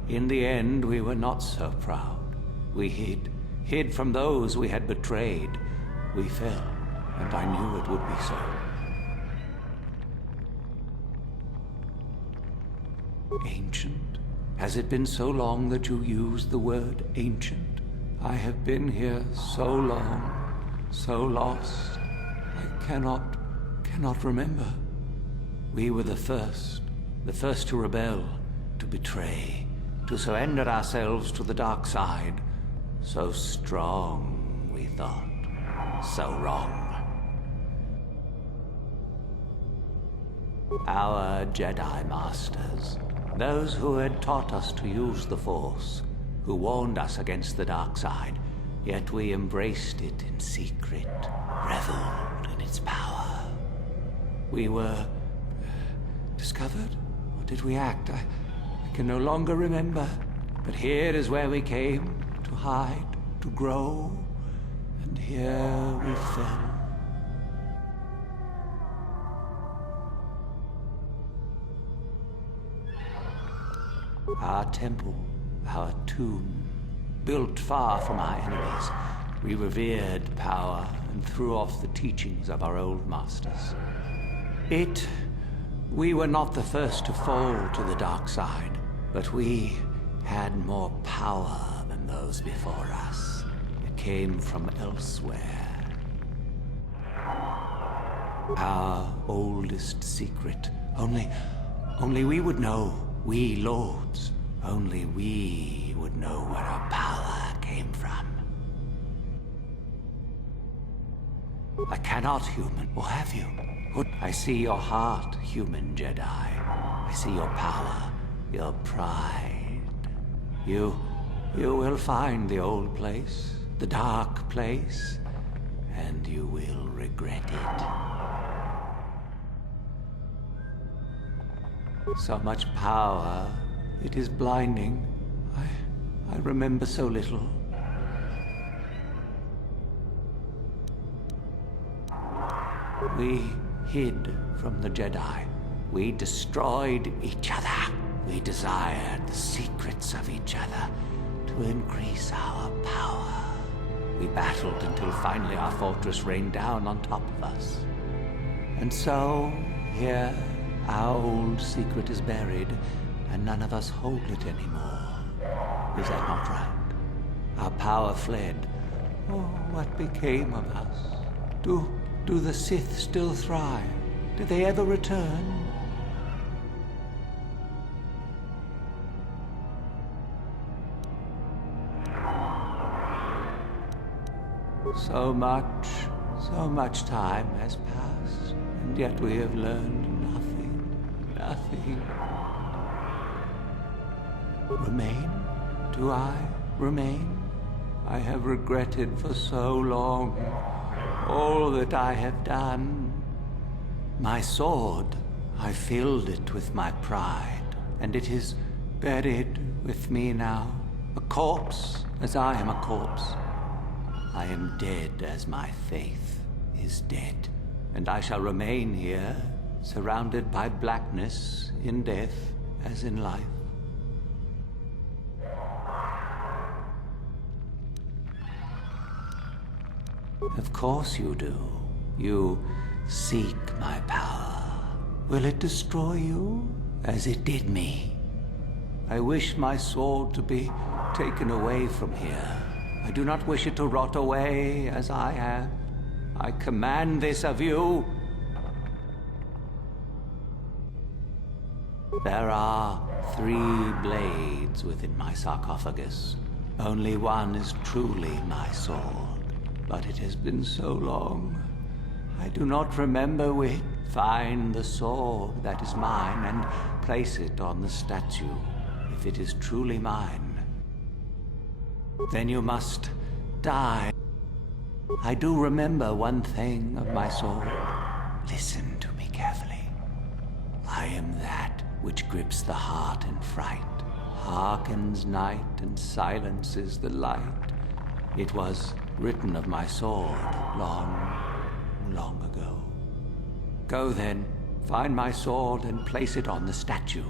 In the end, we were not so proud. We hid from those we had betrayed. We fell, and I knew it would be so. Ancient? Has it been so long that you used the word ancient? I have been here so long, so lost. I cannot remember. We were the first to rebel, to betray, to surrender ourselves to the dark side. So strong, we thought. So wrong. Our Jedi Masters, those who had taught us to use the Force, who warned us against the dark side, yet we embraced it in secret, reveled in its power. We were discovered? Or did we act? I can no longer remember. But here is where we came, to hide, to grow, and here we fell. Our temple, our tomb, built far from our enemies, we revered power and threw off the teachings of our old masters. We were not the first to fall to the dark side, but we had more power than those before us. It came from elsewhere. Our oldest secret. Only we would know. We Lords. Only we would know where our power came from. I cannot, human. Or have you? I see your heart, human Jedi. I see your power, your pride. You will find the old place, the dark place, and you will regret it. So much power, it is blinding. I remember so little. We hid from the Jedi. We destroyed each other. We desired the secrets of each other to increase our power. We battled until finally our fortress rained down on top of us. And so, here, our old secret is buried, and none of us hold it anymore. Is that not right? Our power fled. Oh, what became of us? Do the Sith still thrive? Did they ever return? So much time has passed, and yet we have learned nothing. Remain? Do I remain? I have regretted for so long all that I have done. My sword, I filled it with my pride, and it is buried with me now, a corpse as I am a corpse. I am dead as my faith is dead, and I shall remain here, surrounded by blackness in death, as in life. Of course you do. You seek my power. Will it destroy you as it did me? I wish my sword to be taken away from here. I do not wish it to rot away as I have. I command this of you. There are 3 blades within my sarcophagus. Only one is truly my sword. But it has been so long. I do not remember which. Find the sword that is mine and place it on the statue. If it is truly mine, then you must die. I do remember one thing of my sword. Listen to me carefully. I am that which grips the heart in fright, hearkens night and silences the light. It was written of my sword long, long ago. Go then, find my sword and place it on the statue.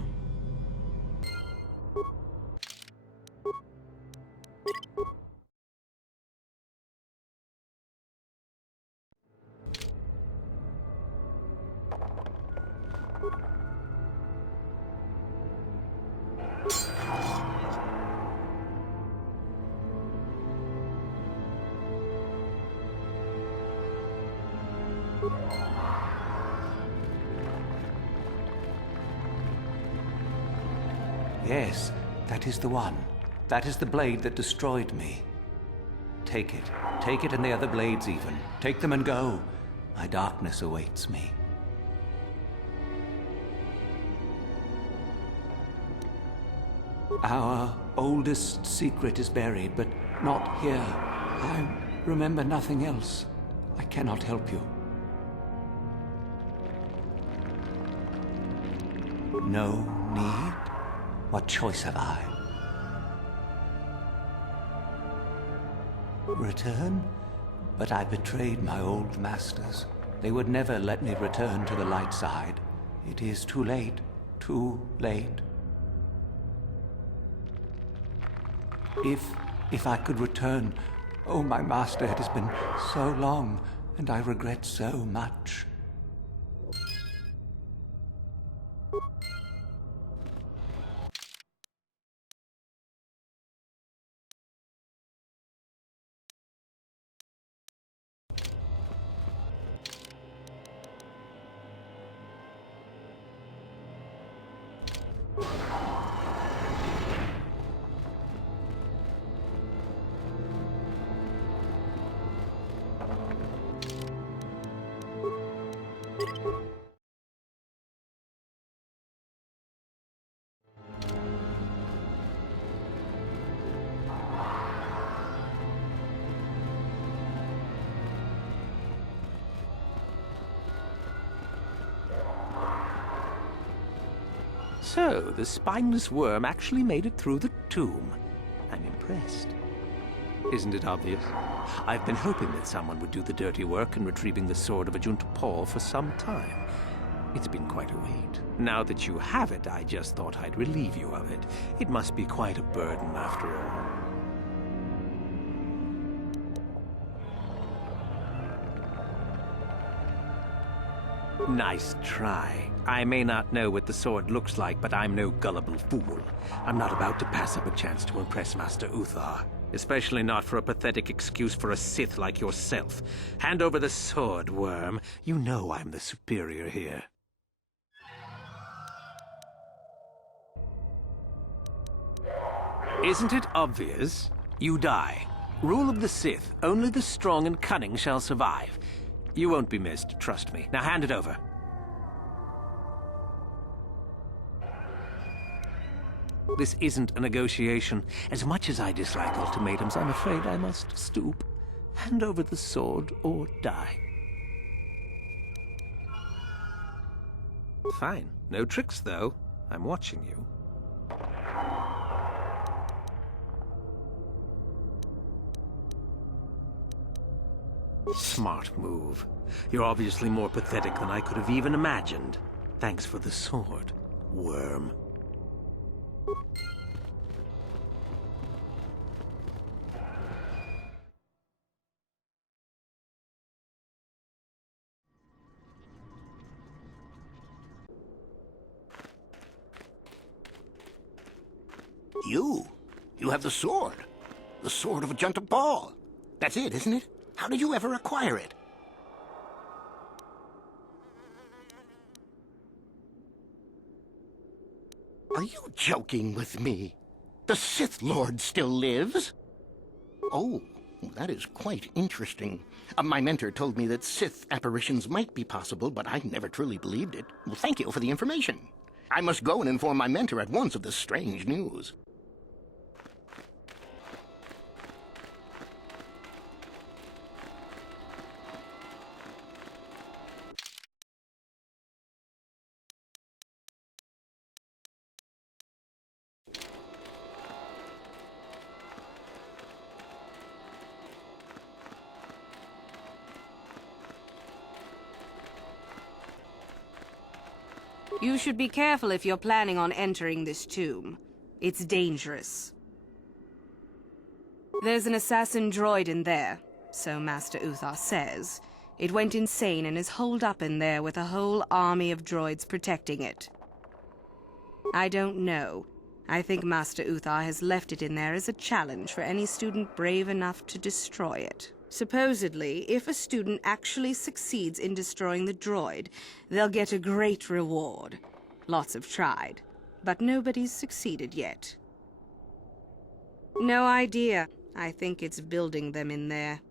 Yes, that is the one. That is the blade that destroyed me. Take it. Take it and the other blades even. Take them and go. My darkness awaits me. Our oldest secret is buried, but not here. I remember nothing else. I cannot help you. No need? What choice have I? Return? But I betrayed my old masters. They would never let me return to the light side. It is too late. Too late. If I could return... Oh, my master, it has been so long, and I regret so much. So, the spineless worm actually made it through the tomb. I'm impressed. Isn't it obvious? I've been hoping that someone would do the dirty work in retrieving the sword of Ajunta Paul for some time. It's been quite a wait. Now that you have it, I just thought I'd relieve you of it. It must be quite a burden after all. Nice try. I may not know what the sword looks like, but I'm no gullible fool. I'm not about to pass up a chance to impress Master Uthar. Especially not for a pathetic excuse for a Sith like yourself. Hand over the sword, worm. You know I'm the superior here. Isn't it obvious? You die. Rule of the Sith. Only the strong and cunning shall survive. You won't be missed, trust me. Now hand it over. This isn't a negotiation. As much as I dislike ultimatums, I'm afraid I must stoop. Hand over the sword or die. Fine. No tricks, though. I'm watching you. Smart move. You're obviously more pathetic than I could have even imagined. Thanks for the sword, worm. You have the sword. The sword of Ajunta Ball. That's it, isn't it? How did you ever acquire it? Are you joking with me? The Sith Lord still lives? Oh, that is quite interesting. My mentor told me that Sith apparitions might be possible, but I never truly believed it. Well, thank you for the information. I must go and inform my mentor at once of this strange news. You should be careful if you're planning on entering this tomb. It's dangerous. There's an assassin droid in there, so Master Uthar says. It went insane and is holed up in there with a whole army of droids protecting it. I don't know. I think Master Uthar has left it in there as a challenge for any student brave enough to destroy it. Supposedly, if a student actually succeeds in destroying the droid, they'll get a great reward. Lots have tried, but nobody's succeeded yet. No idea. I think it's building them in there.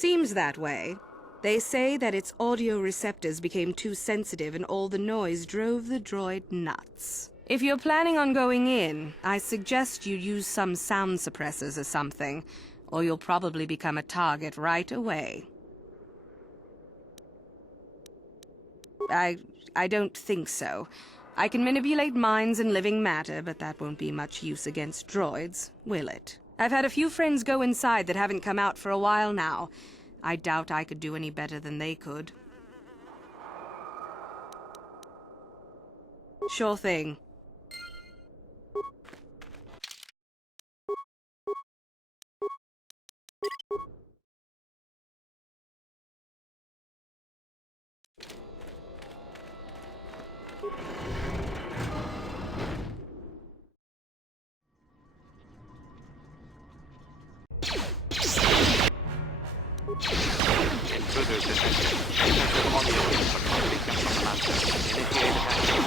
Seems that way. They say that its audio receptors became too sensitive and all the noise drove the droid nuts. If you're planning on going in, I suggest you use some sound suppressors or something, or you'll probably become a target right away. I don't think so. I can manipulate minds and living matter, but that won't be much use against droids, will it? I've had a few friends go inside that haven't come out for a while now. I doubt I could do any better than they could. Sure thing. Intruders detected. Sensitive audio input must be kept from master. Initiate attack.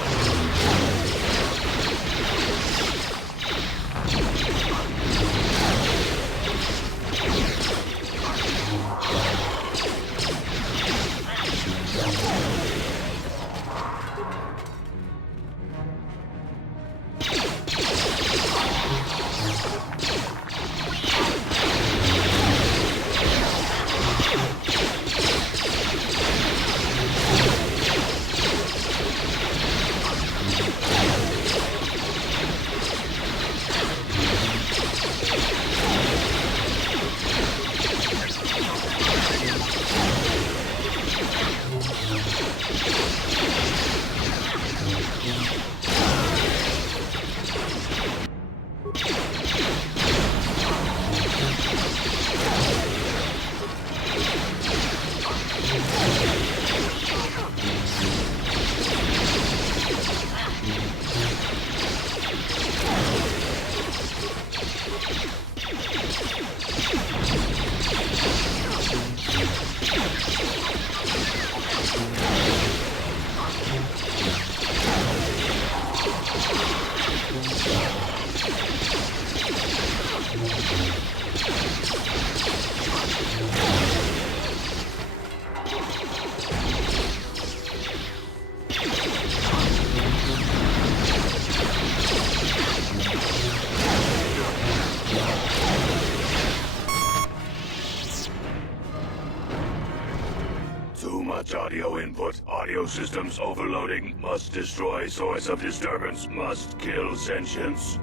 Too much audio input. Audio systems overloading. Must destroy source of disturbance. Must kill sentience.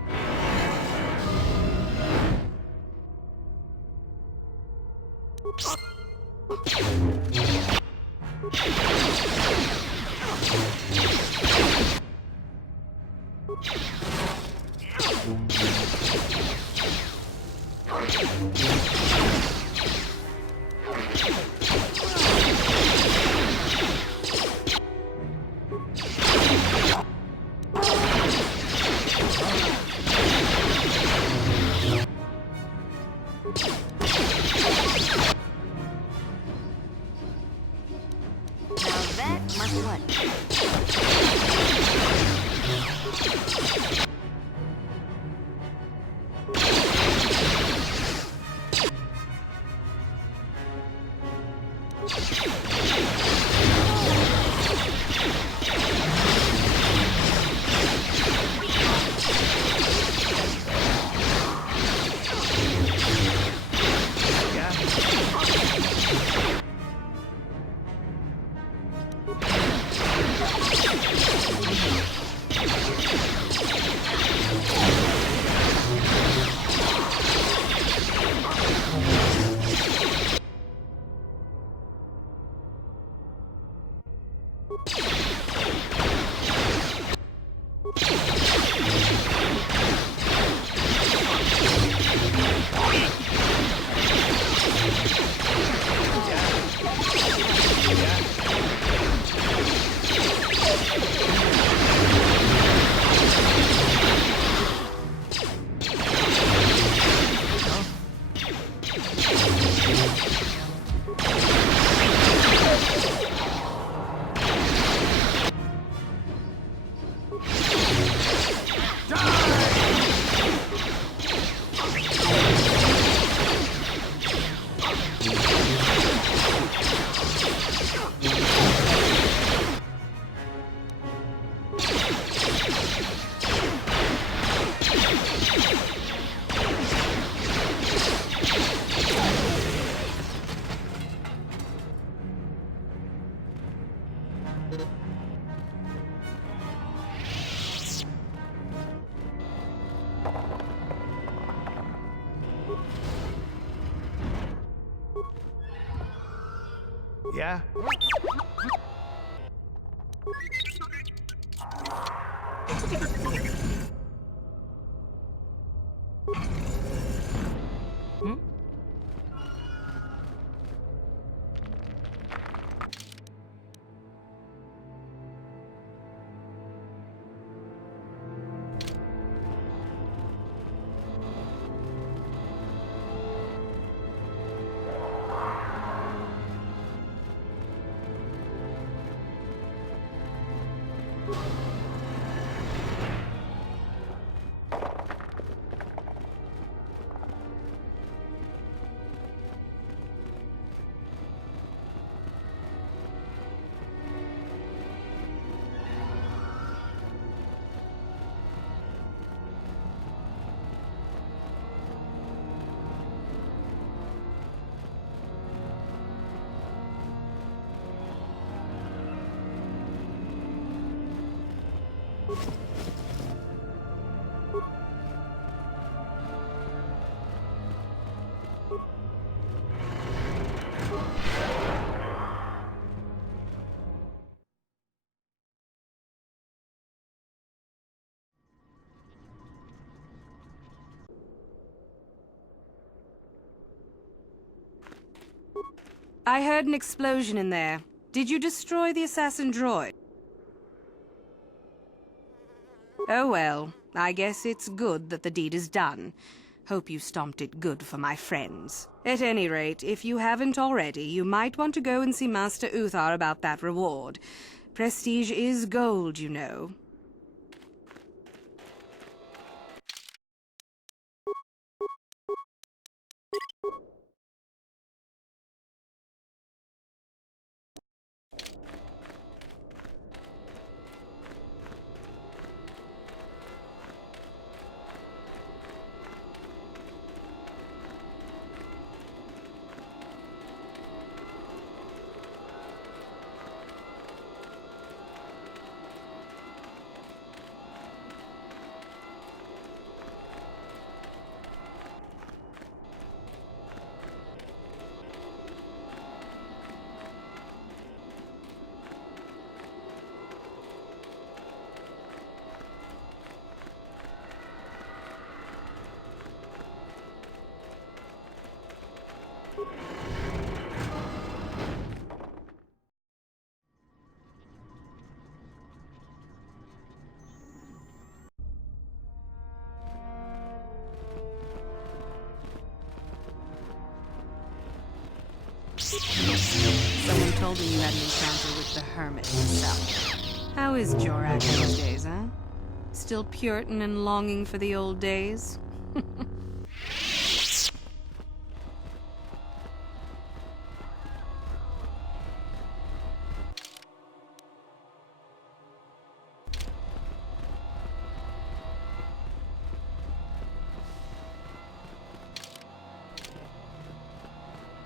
vet must what? Yeah? I heard an explosion in there. Did you destroy the assassin droid? Oh well, I guess it's good that the deed is done. Hope you stomped it good for my friends. At any rate, if you haven't already, you might want to go and see Master Uthar about that reward. Prestige is gold, you know. Someone told me you had an encounter with the hermit himself. How is Jorak these days, huh? Still Puritan and longing for the old days?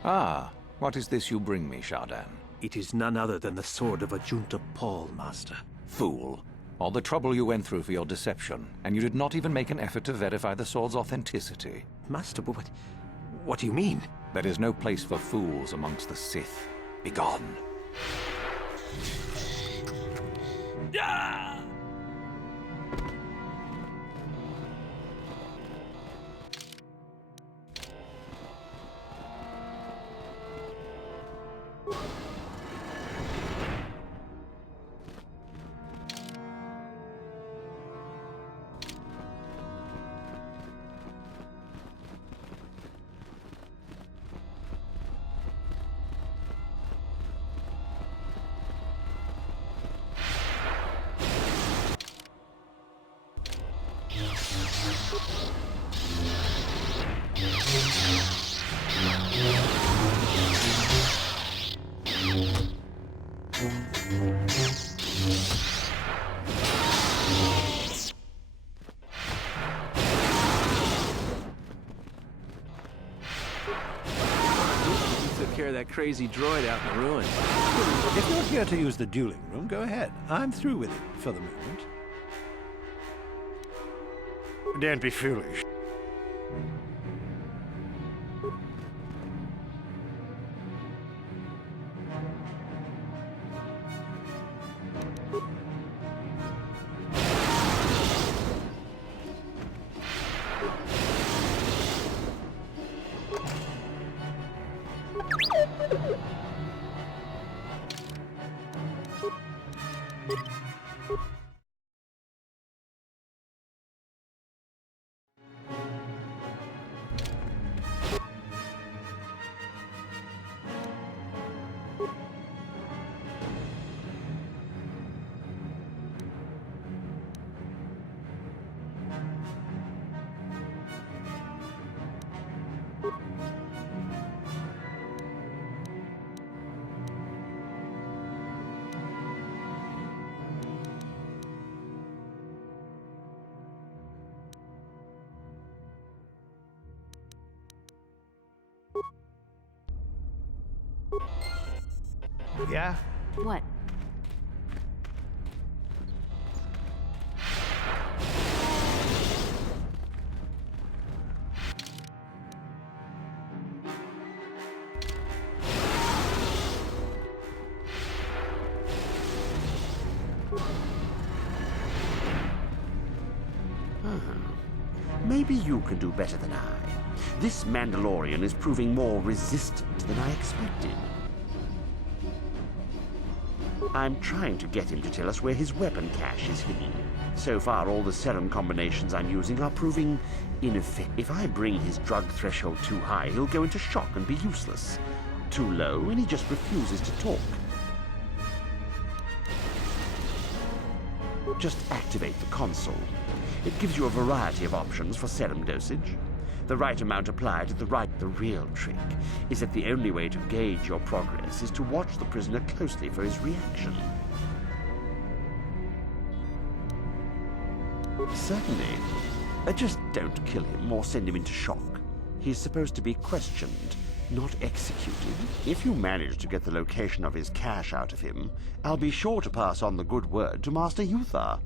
Ah, what is this you bring me, Shardan? It is none other than the sword of Ajunta Paul, Master. Fool. All the trouble you went through for your deception, and you did not even make an effort to verify the sword's authenticity. Master, but what do you mean? There is no place for fools amongst the Sith. Begone. Ah! Took care of that crazy droid out in the ruins. If you're here to use the dueling room, go ahead. I'm through with it for the moment. Don't be foolish. Yeah? What? Maybe you can do better than I. This Mandalorian is proving more resistant than I expected. I'm trying to get him to tell us where his weapon cache is hidden. So far, all the serum combinations I'm using are proving ineffective. If I bring his drug threshold too high, he'll go into shock and be useless. Too low, and he just refuses to talk. Just activate the console. It gives you a variety of options for serum dosage. The right amount applied at the right. The real trick is that the only way to gauge your progress is to watch the prisoner closely for his reaction. Certainly. Just don't kill him or send him into shock. He's supposed to be questioned, not executed. If you manage to get the location of his cache out of him, I'll be sure to pass on the good word to Master Uthar.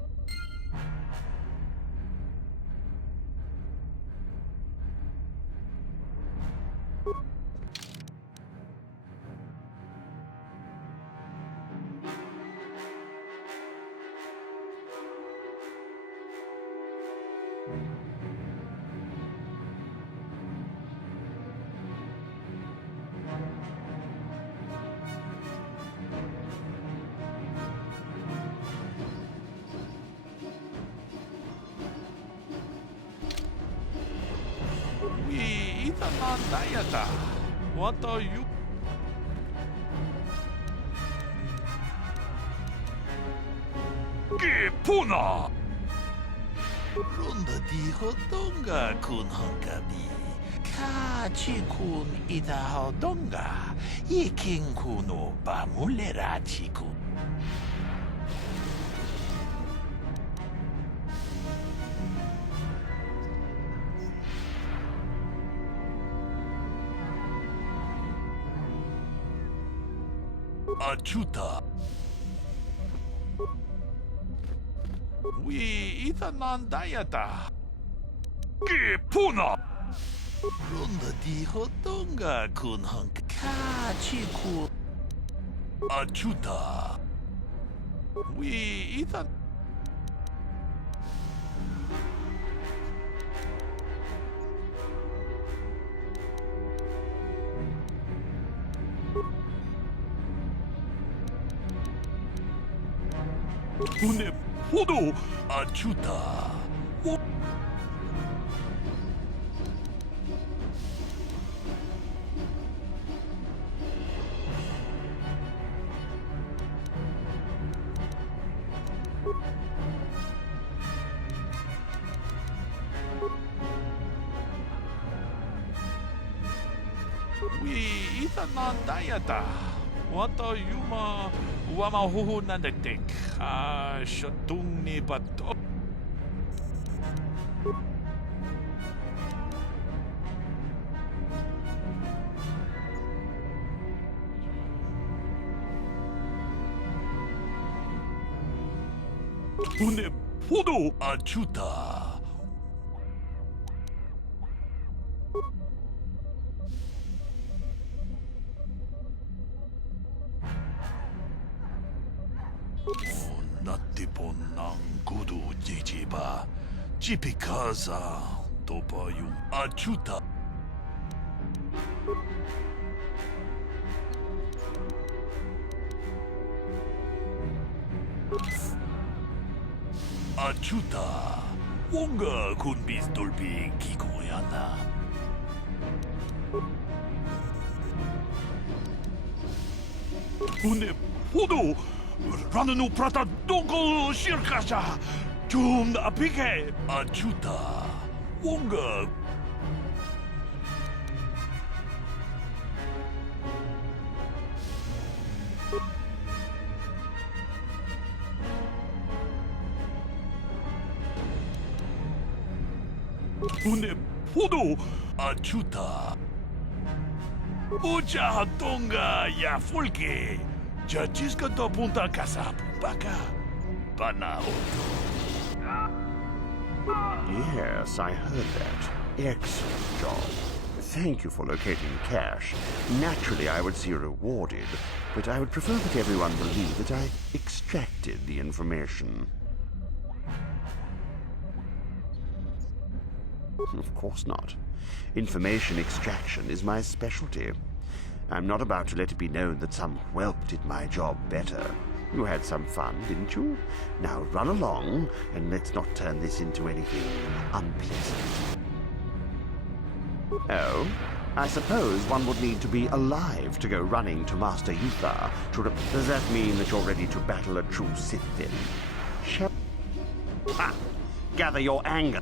What are you? Puna! Runda di hodonga kun hankabi. Kachi kun ita hodonga. Ikin kuno bamulera chiku. Achuta. We ita nandayata. Puna! Runda di hodonga kun hank. Kachi kun. Achuta. We ita. Une podo achuta. We ita nandayata. Wata yuma wama huhu nandetek. Shatung ni bato. Une podo achuta. Natipon ng gudu jijiba. Jipikaza topa yung achuta. Achuta. Wonga kun bis dolbi kikoyana. Une podo. Rananu prata donko shirkasha. Tum apike. Achuta. Wonga. Une podo. Achuta. Ucha donga ya fulke. Jajisca to punta casa baka. Panaoto. Yes, I heard that. Excellent job. Thank you for locating cash. Naturally, I would see you rewarded, but I would prefer that everyone believe that I extracted the information. Of course not. Information extraction is my specialty. I'm not about to let it be known that some whelp did my job better. You had some fun, didn't you? Now run along, and let's not turn this into anything unpleasant. Oh, I suppose one would need to be alive to go running to Master Uthar. Does that mean that you're ready to battle a true Sith, then? Ha! Gather your anger.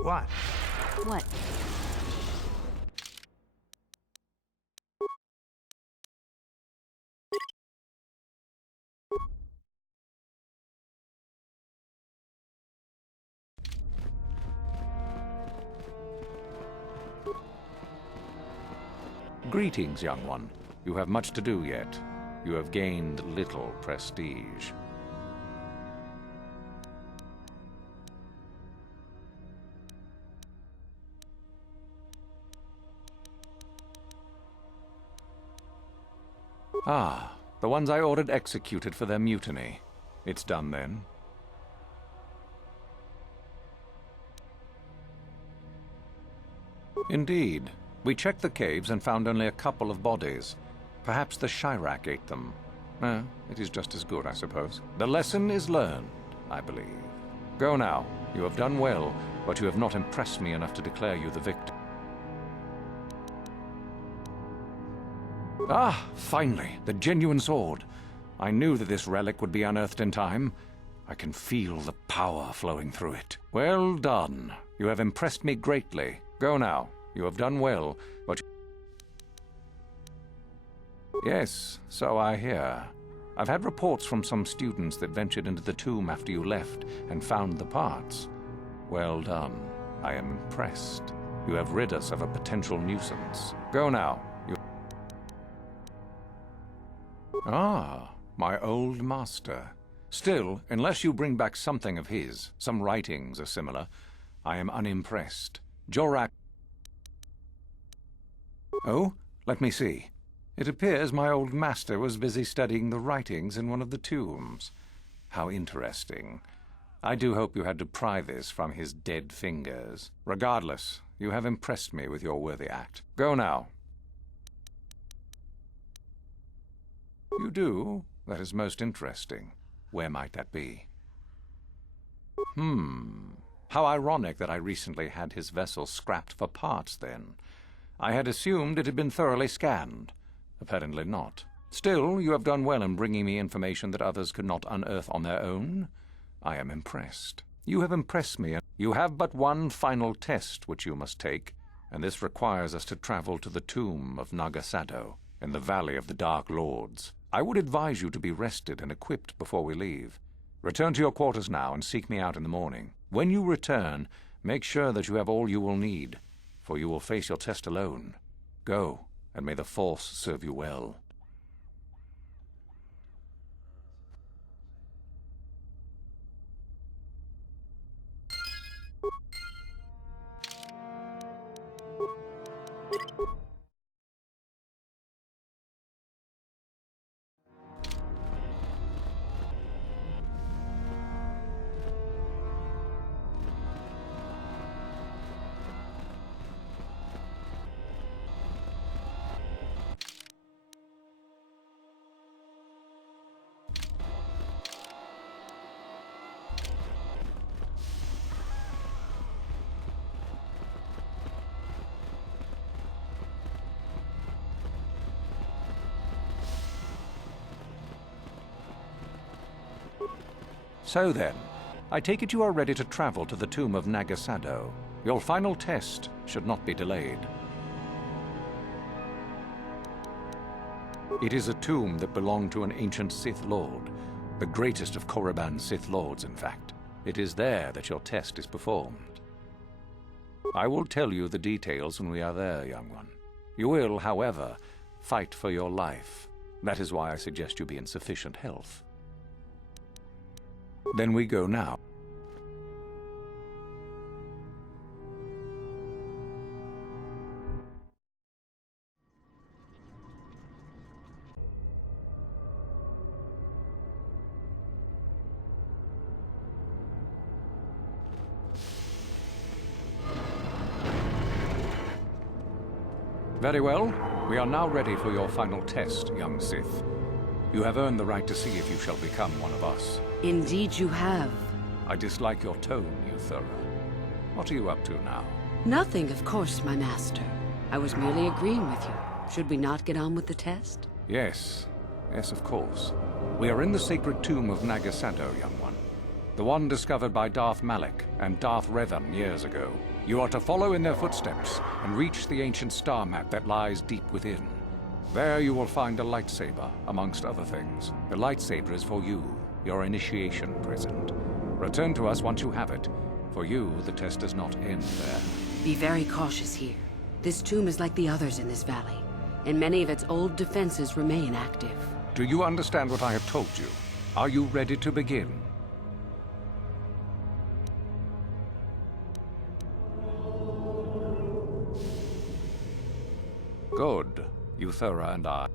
What? What? Greetings, young one. You have much to do yet. You have gained little prestige. Ah, the ones I ordered executed for their mutiny. It's done then. Indeed. We checked the caves and found only a couple of bodies. Perhaps the Chirac ate them. It is just as good, I suppose. The lesson is learned, I believe. Go now. You have done well, but you have not impressed me enough to declare you the victor. Ah, finally, the genuine sword. I knew that this relic would be unearthed in time. I can feel the power flowing through it. Well done. You have impressed me greatly. Go now. You have done well, but... Yes, so I hear. I've had reports from some students that ventured into the tomb after you left and found the parts. Well done. I am impressed. You have rid us of a potential nuisance. Go now. Ah, my old master. Still, unless you bring back something of his, some writings or similar, I am unimpressed. Jorak... Oh, let me see. It appears my old master was busy studying the writings in one of the tombs. How interesting. I do hope you had to pry this from his dead fingers. Regardless, you have impressed me with your worthy act. Go now. You do? That is most interesting. Where might that be? How ironic that I recently had his vessel scrapped for parts, then. I had assumed it had been thoroughly scanned. Apparently not. Still, you have done well in bringing me information that others could not unearth on their own. I am impressed. You have impressed me. You have but one final test which you must take, and this requires us to travel to the tomb of Nagasado, in the Valley of the Dark Lords. I would advise you to be rested and equipped before we leave. Return to your quarters now and seek me out in the morning. When you return, make sure that you have all you will need, for you will face your test alone. Go, and may the Force serve you well. So then, I take it you are ready to travel to the tomb of Nagasado. Your final test should not be delayed. It is a tomb that belonged to an ancient Sith Lord, the greatest of Korriban's Sith Lords, in fact. It is there that your test is performed. I will tell you the details when we are there, young one. You will, however, fight for your life. That is why I suggest you be in sufficient health. Then we go now. Very well. We are now ready for your final test, young Sith. You have earned the right to see if you shall become one of us. Indeed you have. I dislike your tone, Euthura. What are you up to now? Nothing, of course, my master. I was merely agreeing with you. Should we not get on with the test? Yes. Yes, of course. We are in the sacred tomb of Nagasado, young one. The one discovered by Darth Malak and Darth Revan years ago. You are to follow in their footsteps and reach the ancient star map that lies deep within. There you will find a lightsaber, amongst other things. The lightsaber is for you, your initiation present. Return to us once you have it. For you, the test does not end there. Be very cautious here. This tomb is like the others in this valley, and many of its old defenses remain active. Do you understand what I have told you? Are you ready to begin? Good. Euthura and I.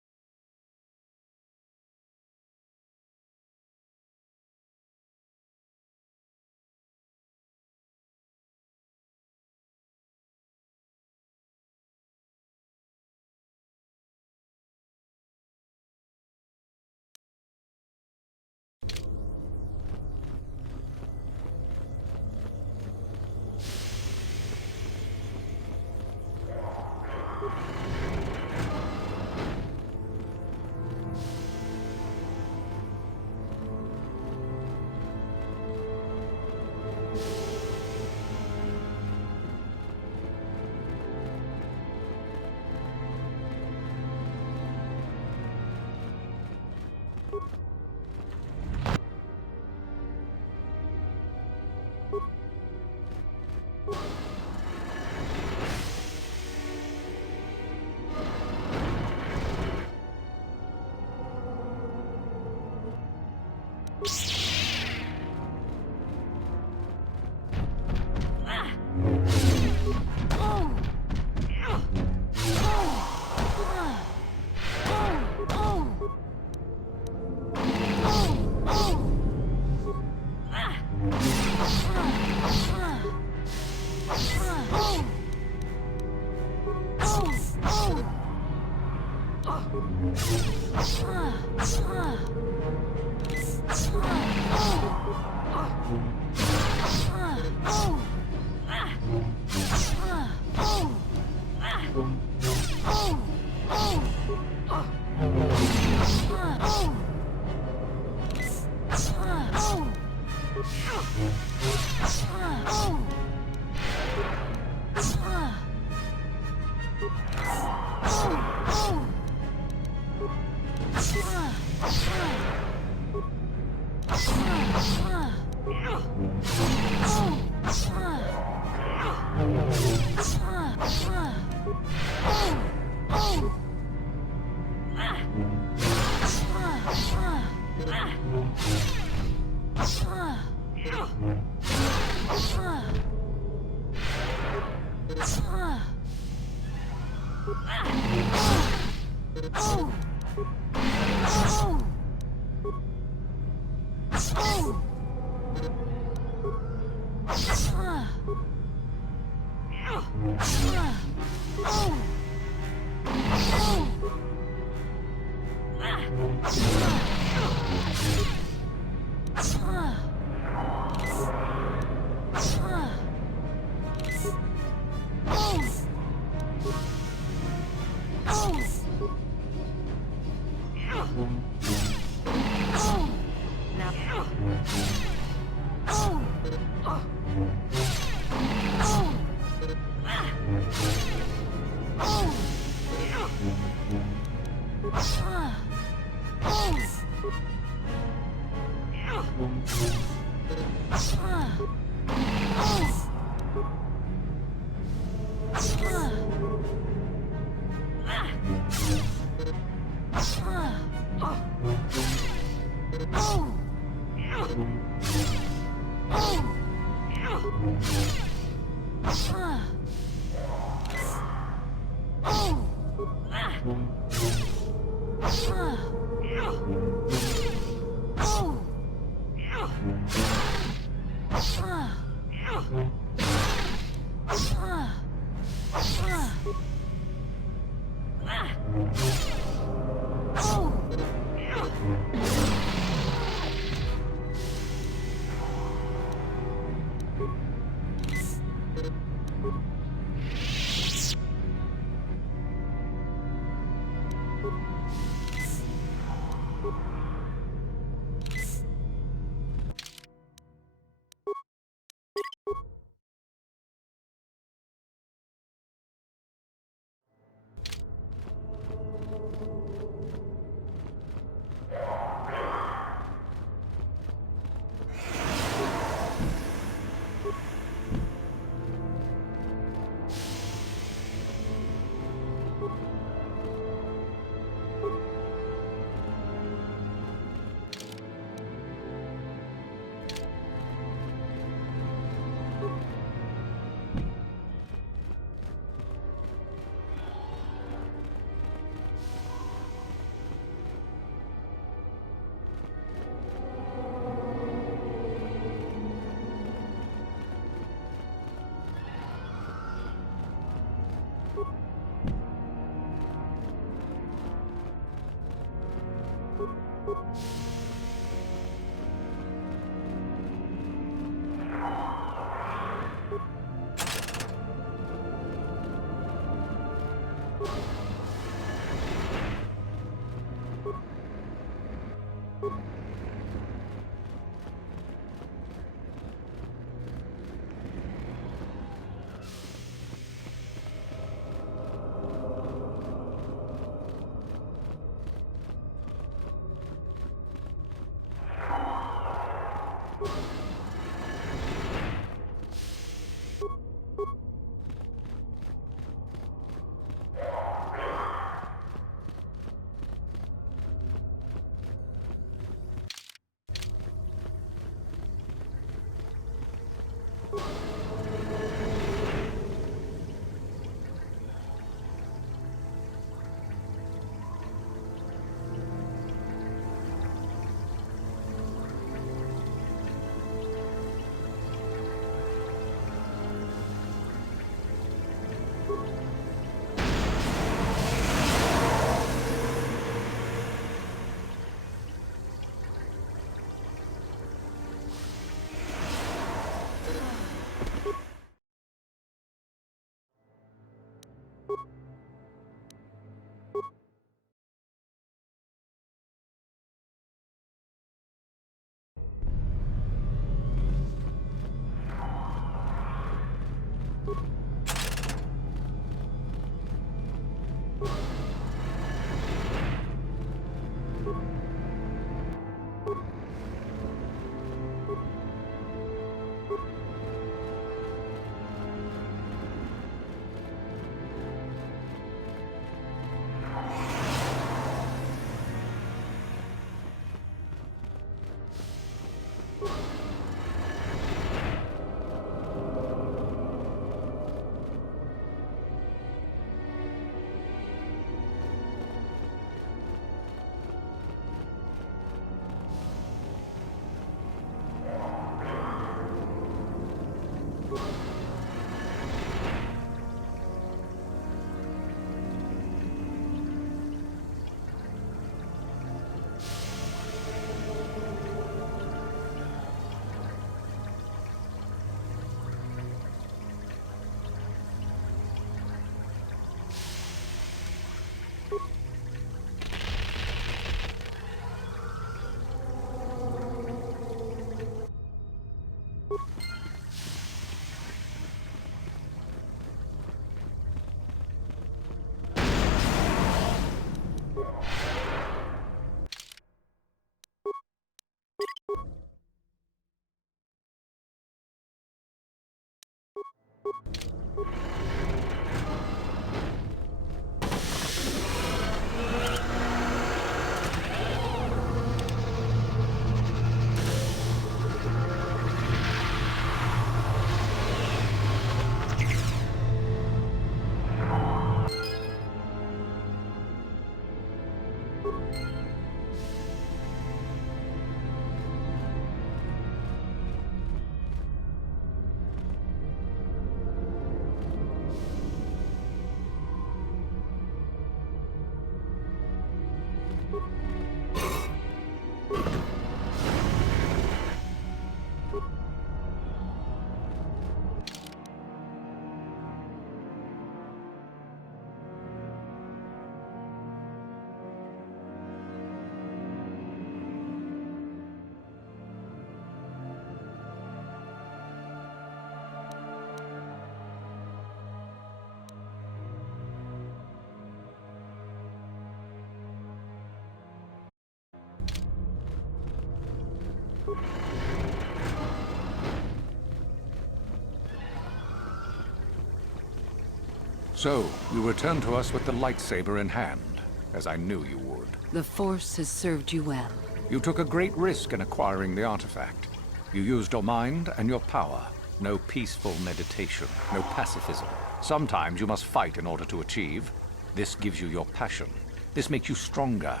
So, you return to us with the lightsaber in hand, as I knew you would. The Force has served you well. You took a great risk in acquiring the artifact. You used your mind and your power. No peaceful meditation, no pacifism. Sometimes you must fight in order to achieve. This gives you your passion. This makes you stronger.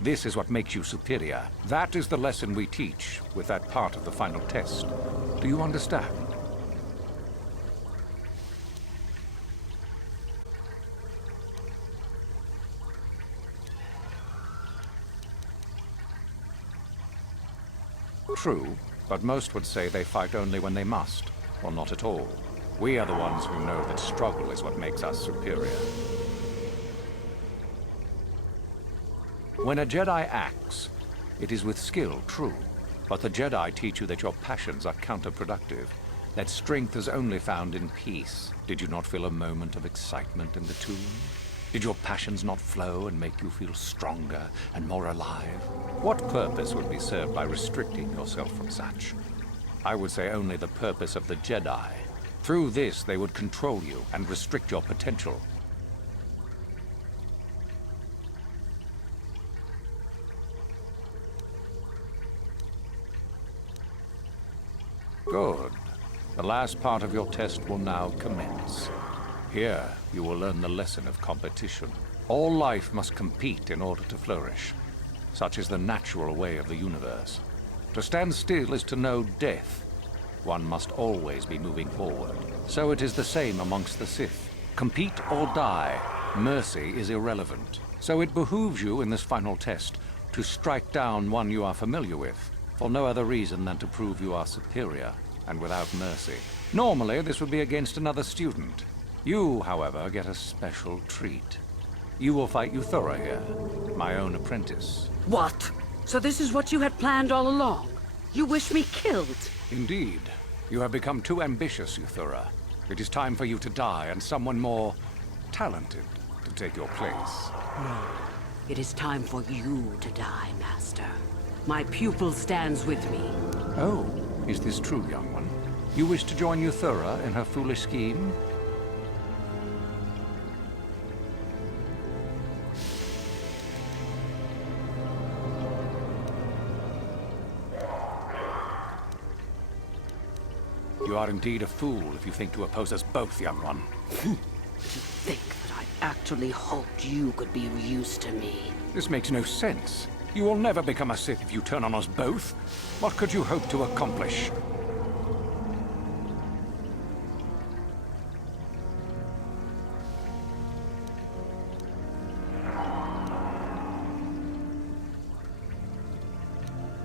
This is what makes you superior. That is the lesson we teach with that part of the final test. Do you understand? True, but most would say they fight only when they must, or not at all. We are the ones who know that struggle is what makes us superior. When a Jedi acts, it is with skill, true, but the Jedi teach you that your passions are counterproductive, that strength is only found in peace. Did you not feel a moment of excitement in the tomb? Did your passions not flow and make you feel stronger and more alive? What purpose would be served by restricting yourself from such? I would say only the purpose of the Jedi. Through this, they would control you and restrict your potential. Good. The last part of your test will now commence. Here, you will learn the lesson of competition. All life must compete in order to flourish. Such is the natural way of the universe. To stand still is to know death. One must always be moving forward. So it is the same amongst the Sith. Compete or die. Mercy is irrelevant. So it behooves you in this final test to strike down one you are familiar with, for no other reason than to prove you are superior and without mercy. Normally, this would be against another student. You, however, get a special treat. You will fight Euthura here, my own apprentice. What? So this is what you had planned all along? You wish me killed? Indeed. You have become too ambitious, Euthura. It is time for you to die and someone more talented to take your place. No. It is time for you to die, Master. My pupil stands with me. Oh, is this true, young one? You wish to join Euthura in her foolish scheme? You are indeed a fool if you think to oppose us both, young one. To think that I actually hoped you could be of use to me. This makes no sense. You will never become a Sith if you turn on us both. What could you hope to accomplish?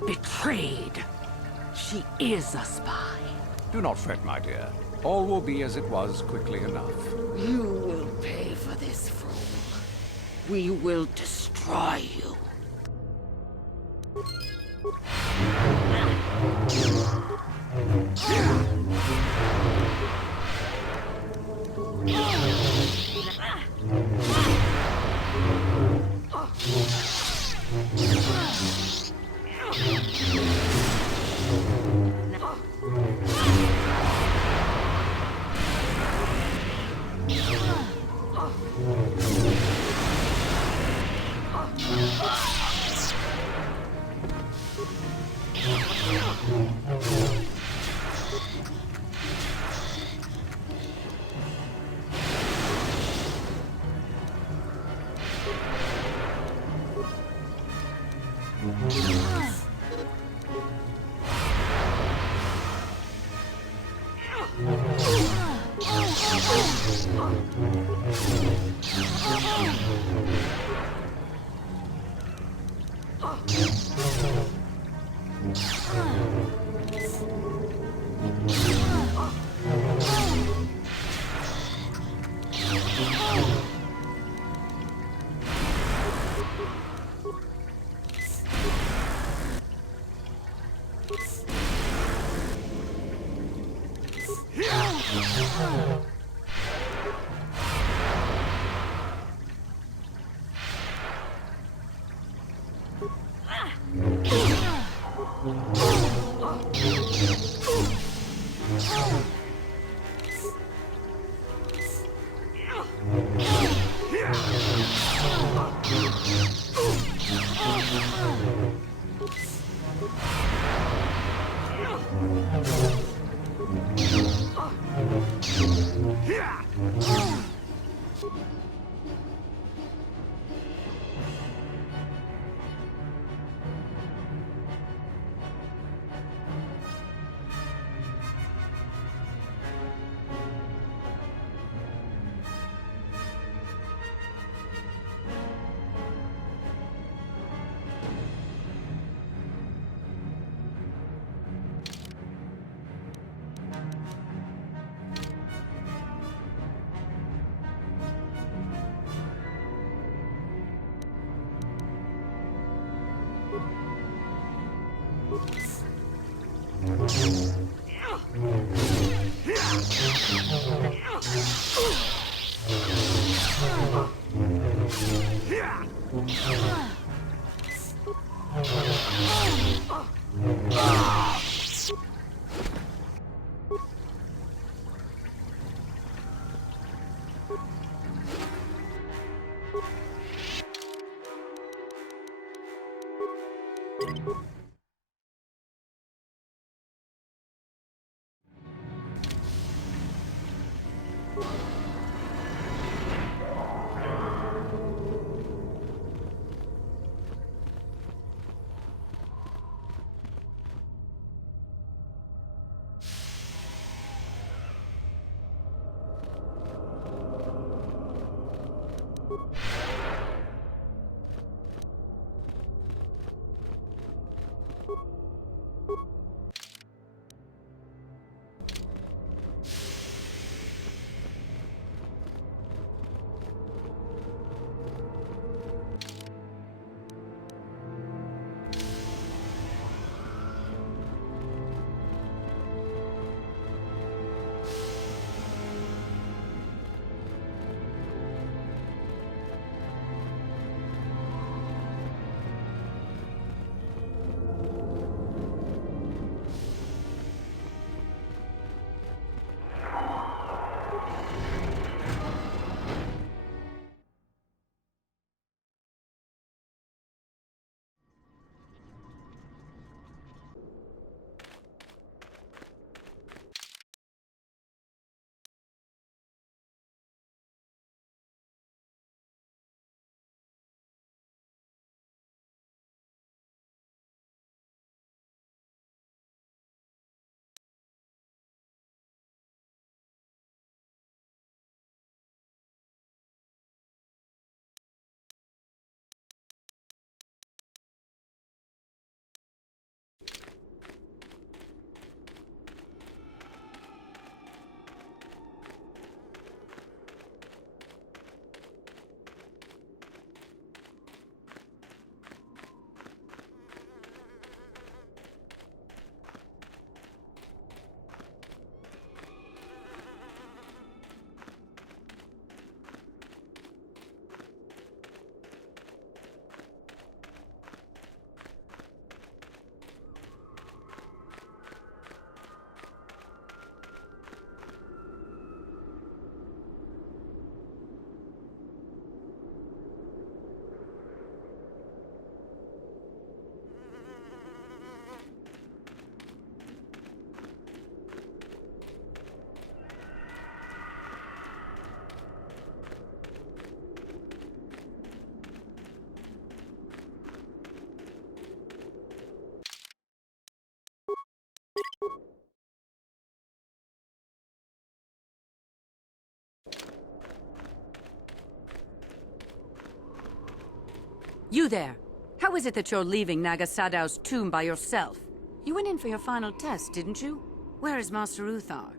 Betrayed. She is a spy. Do not fret, my dear. All will be as it was quickly enough. You will pay for this, fool. We will destroy you. You there! How is it that you're leaving Naga Sadow's tomb by yourself? You went in for your final test, didn't you? Where is Master Uthar?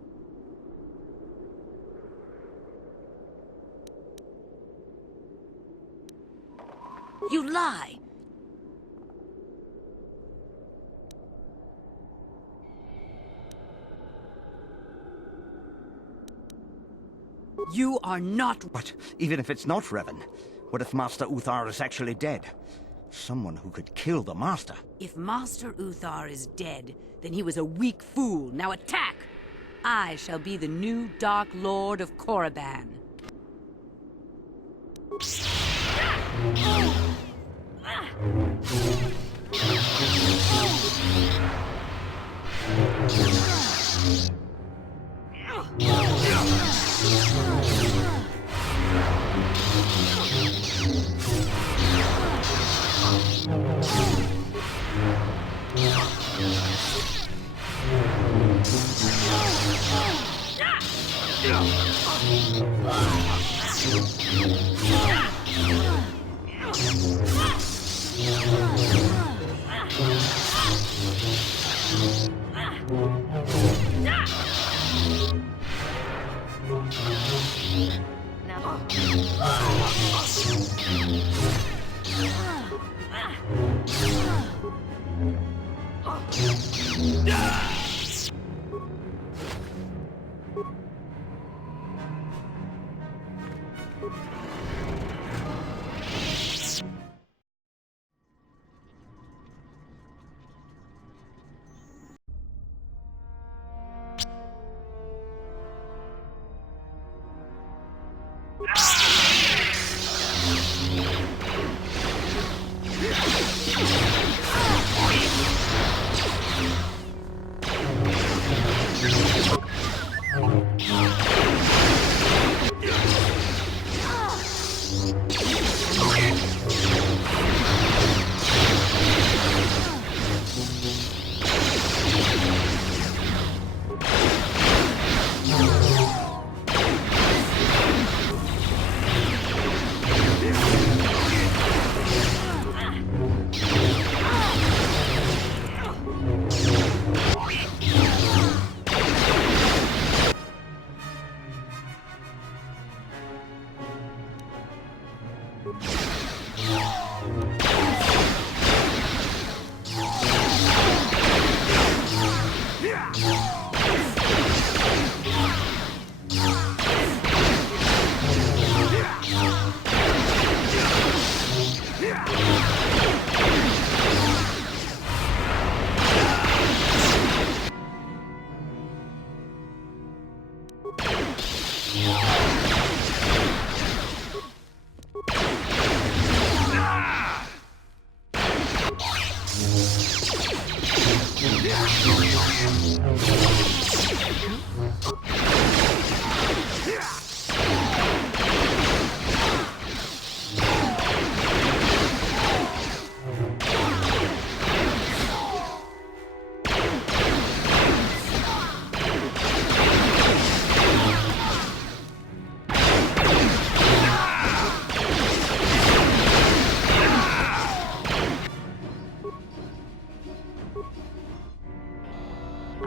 You lie! You are not— But even if it's not Revan, what if Master Uthar is actually dead? Someone who could kill the Master. If Master Uthar is dead, then he was a weak fool. Now attack! I shall be the new Dark Lord of Korriban.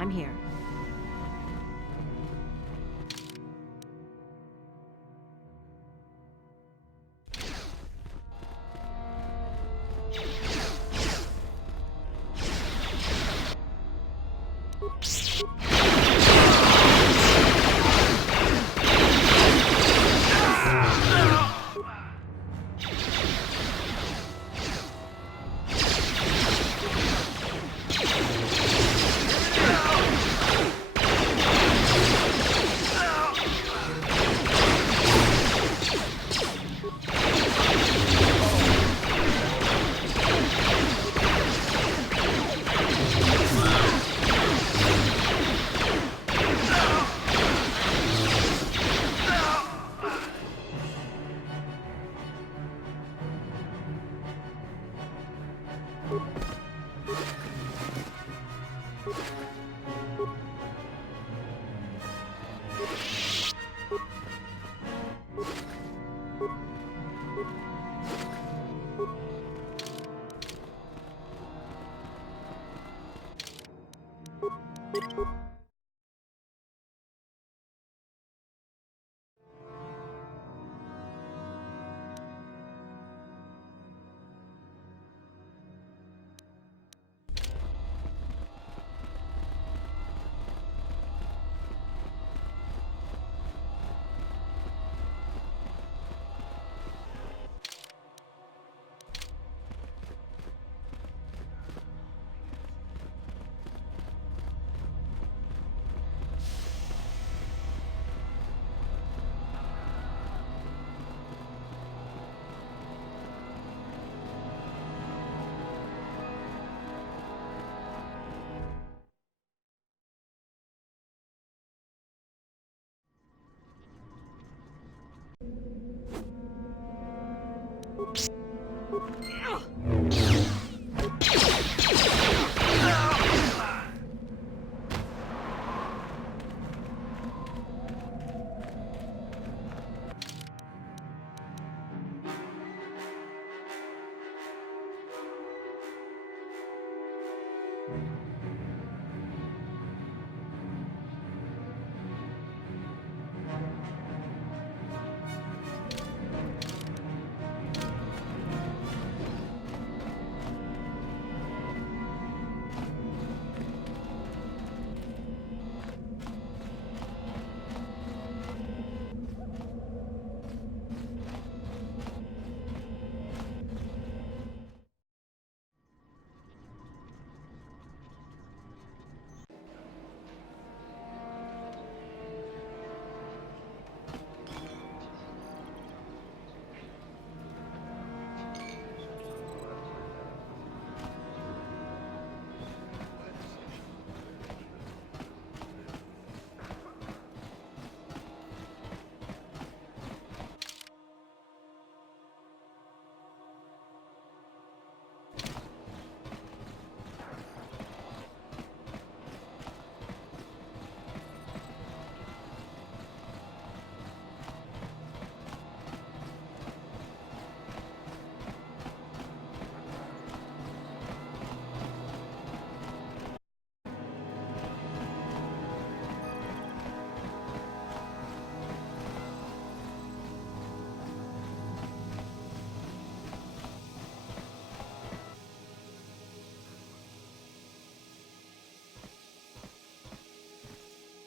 I'm here.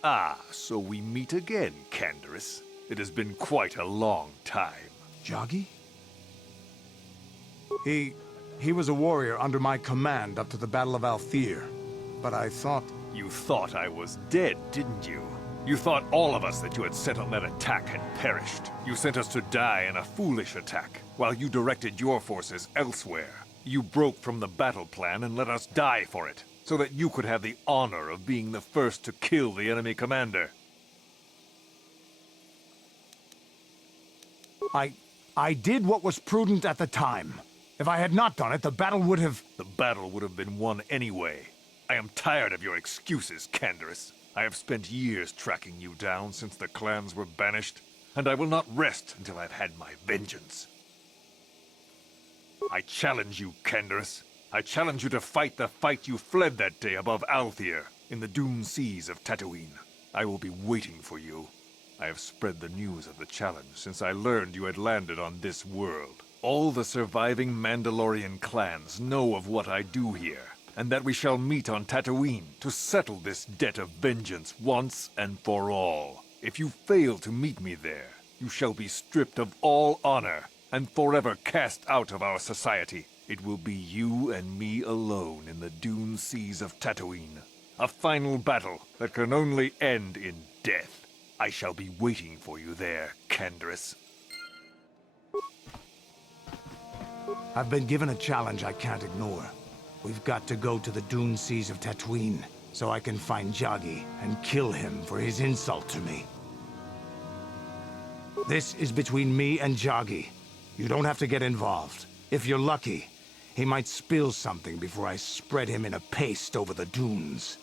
Ah, so we meet again, Canderous. It has been quite a long time. Joggy? He was a warrior under my command up to the Battle of Althir. But I thought... You thought I was dead, didn't you? You thought all of us that you had sent on that attack had perished. You sent us to die in a foolish attack, while you directed your forces elsewhere. You broke from the battle plan and let us die for it, so that you could have the honor of being the first to kill the enemy commander. I did what was prudent at the time. If I had not done it, the battle would have... The battle would have been won anyway. I am tired of your excuses, Canderous. I have spent years tracking you down since the clans were banished, and I will not rest until I've had my vengeance. I challenge you, Canderous. I challenge you to fight the fight you fled that day above Althir, in the dune seas of Tatooine. I will be waiting for you. I have spread the news of the challenge since I learned you had landed on this world. All the surviving Mandalorian clans know of what I do here, and that we shall meet on Tatooine to settle this debt of vengeance once and for all. If you fail to meet me there, you shall be stripped of all honor and forever cast out of our society. It will be you and me alone in the dune seas of Tatooine. A final battle that can only end in death. I shall be waiting for you there, Canderous. I've been given a challenge I can't ignore. We've got to go to the dune seas of Tatooine, so I can find Joggy and kill him for his insult to me. This is between me and Joggy. You don't have to get involved. If you're lucky, he might spill something before I spread him in a paste over the dunes.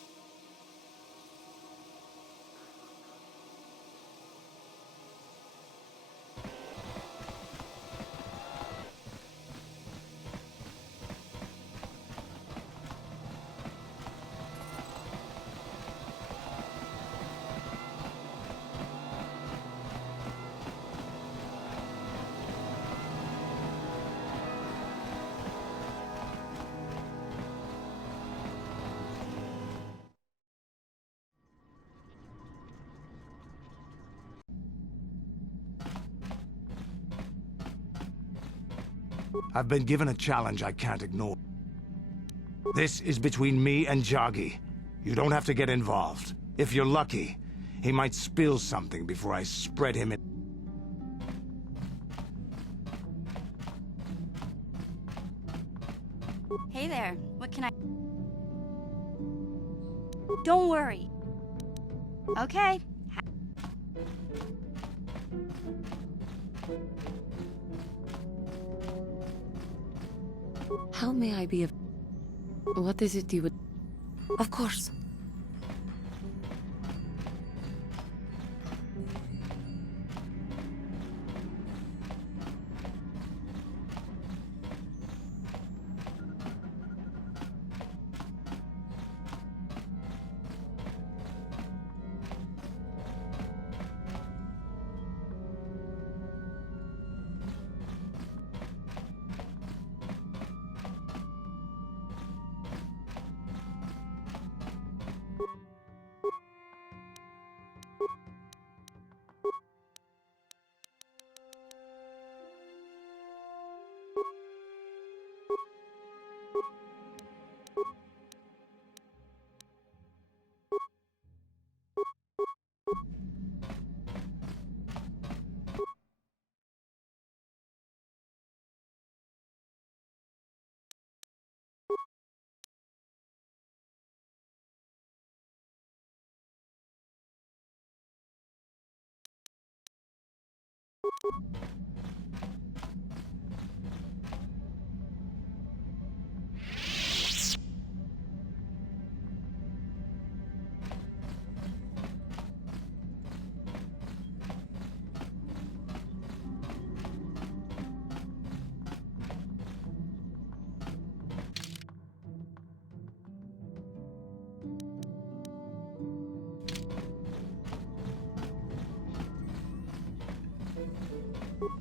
I've been given a challenge I can't ignore. This is between me and Joggy. You don't have to get involved. If you're lucky, he might spill something before I spread him in... Hey there, what can I... Don't worry. Okay. How may I be of... What is it you would... Of course.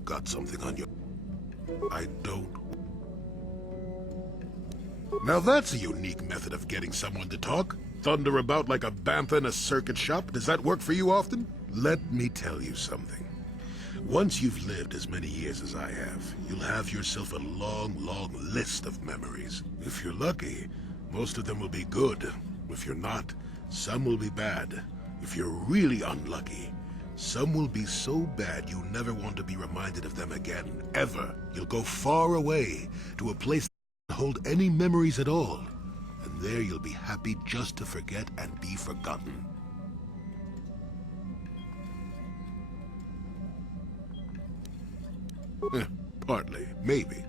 Got something on you? I don't. Now that's a unique method of getting someone to talk. Thunder about like a bantha in a circuit shop. Does that work for you often? Let me tell you something. Once you've lived as many years as I have, you'll have yourself a long, long list of memories. If you're lucky, most of them will be good. If you're not, some will be bad. If you're really unlucky, some will be so bad you never want to be reminded of them again, ever. You'll go far away, to a place that doesn't hold any memories at all. And there you'll be happy just to forget and be forgotten. Partly, maybe.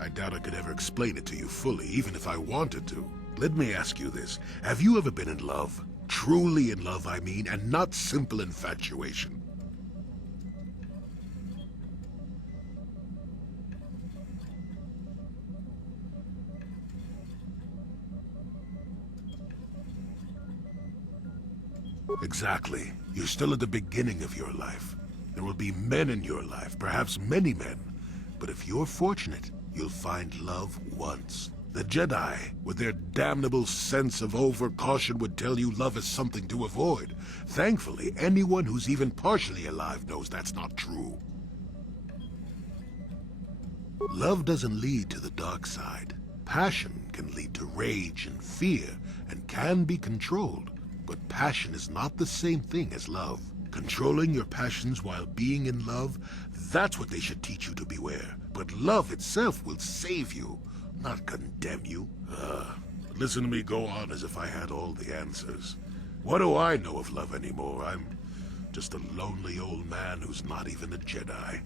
I doubt I could ever explain it to you fully, even if I wanted to. Let me ask you this. Have you ever been in love? Truly in love, I mean, and not simple infatuation. Exactly. You're still at the beginning of your life. There will be men in your life, perhaps many men. But if you're fortunate, you'll find love once. The Jedi, with their damnable sense of overcaution, would tell you love is something to avoid. Thankfully, anyone who's even partially alive knows that's not true. Love doesn't lead to the dark side. Passion can lead to rage and fear, and can be controlled. But passion is not the same thing as love. Controlling your passions while being in love, that's what they should teach you to beware. But love itself will save you, not condemn you. Listen to me go on as if I had all the answers. What do I know of love anymore? I'm just a lonely old man who's not even a Jedi.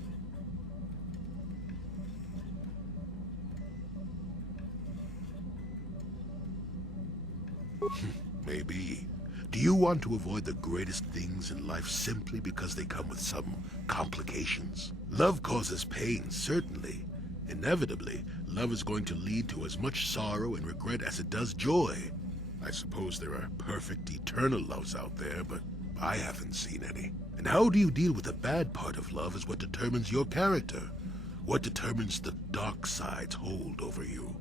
Maybe. Do you want to avoid the greatest things in life simply because they come with some complications? Love causes pain, certainly. Inevitably, love is going to lead to as much sorrow and regret as it does joy. I suppose there are perfect eternal loves out there, but I haven't seen any. And how do you deal with the bad part of love is what determines your character. What determines the dark side's hold over you.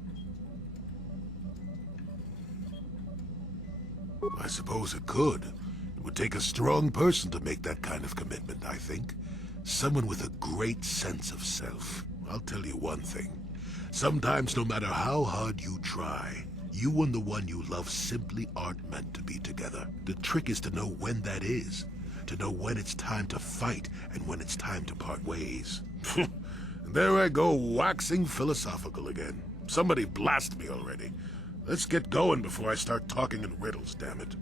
I suppose it could. It would take a strong person to make that kind of commitment, I think. Someone with a great sense of self. I'll tell you one thing. Sometimes, no matter how hard you try, you and the one you love simply aren't meant to be together. The trick is to know when that is. To know when it's time to fight and when it's time to part ways. There I go, waxing philosophical again. Somebody blast me already. Let's get going before I start talking in riddles, damn it.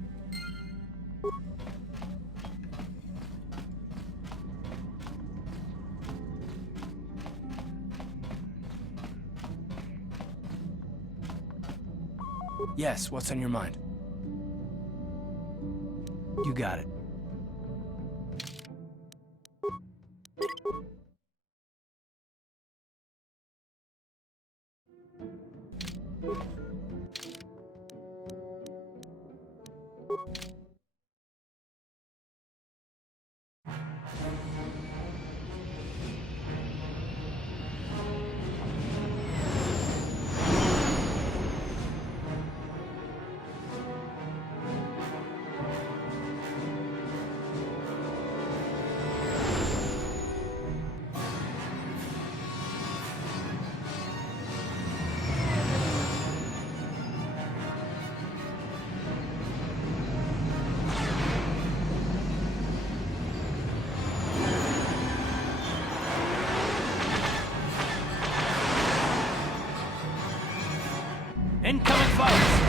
Yes, what's on your mind? You got it. Incoming fighters!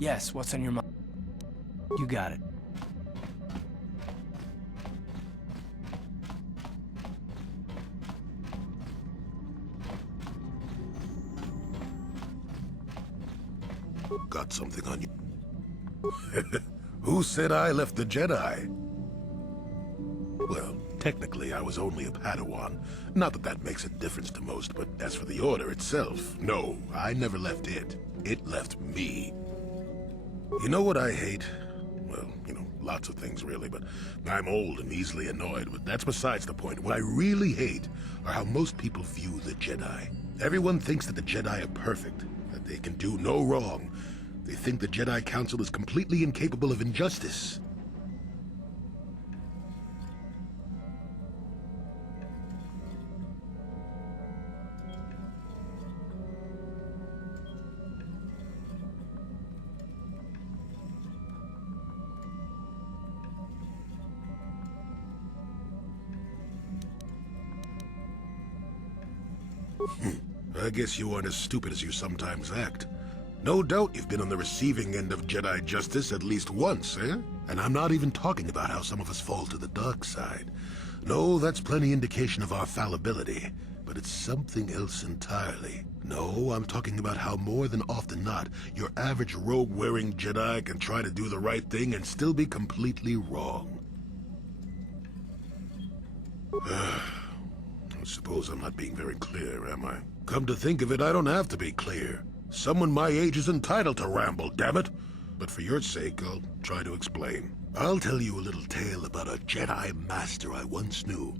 Yes, what's on your mind? You got it. Got something on you. Who said I left the Jedi? Well, technically I was only a Padawan. Not that that makes a difference to most, but as for the Order itself, no, I never left it. It left me. You know what I hate? Well, you know, lots of things really, but I'm old and easily annoyed, but that's besides the point. What I really hate are how most people view the Jedi. Everyone thinks that the Jedi are perfect, that they can do no wrong. They think the Jedi Council is completely incapable of injustice. I guess you aren't as stupid as you sometimes act. No doubt you've been on the receiving end of Jedi justice at least once, eh? And I'm not even talking about how some of us fall to the dark side. No, that's plenty indication of our fallibility, but it's something else entirely. No, I'm talking about how more than often not, your average robe-wearing Jedi can try to do the right thing and still be completely wrong. I suppose I'm not being very clear, am I? Come to think of it, I don't have to be clear. Someone my age is entitled to ramble, damn it. But for your sake, I'll try to explain. I'll tell you a little tale about a Jedi master I once knew.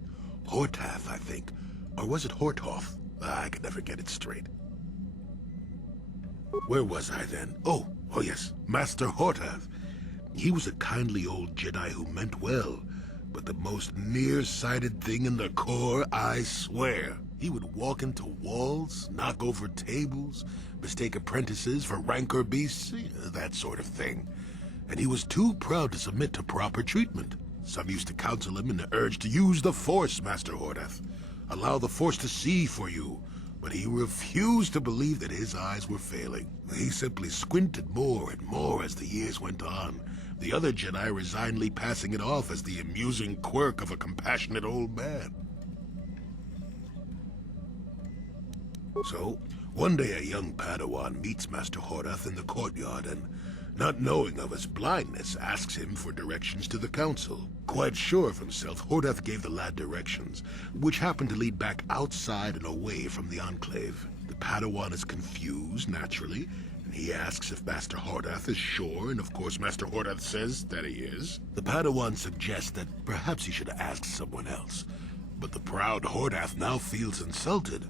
Hortath, I think. Or was it Hortoth? I could never get it straight. Where was I then? Oh yes, Master Hortath. He was a kindly old Jedi who meant well, but the most nearsighted thing in the Corps, I swear. He would walk into walls, knock over tables, mistake apprentices for rancor beasts, that sort of thing. And he was too proud to submit to proper treatment. Some used to counsel him in the urge to use the Force, Master Hordath. Allow the Force to see for you. But he refused to believe that his eyes were failing. He simply squinted more and more as the years went on, the other Jedi resignedly passing it off as the amusing quirk of a compassionate old man. So, one day a young Padawan meets Master Hordath in the courtyard and, not knowing of his blindness, asks him for directions to the Council. Quite sure of himself, Hordath gave the lad directions, which happened to lead back outside and away from the Enclave. The Padawan is confused, naturally, and he asks if Master Hordath is sure, and of course Master Hordath says that he is. The Padawan suggests that perhaps he should ask someone else, but the proud Hordath now feels insulted.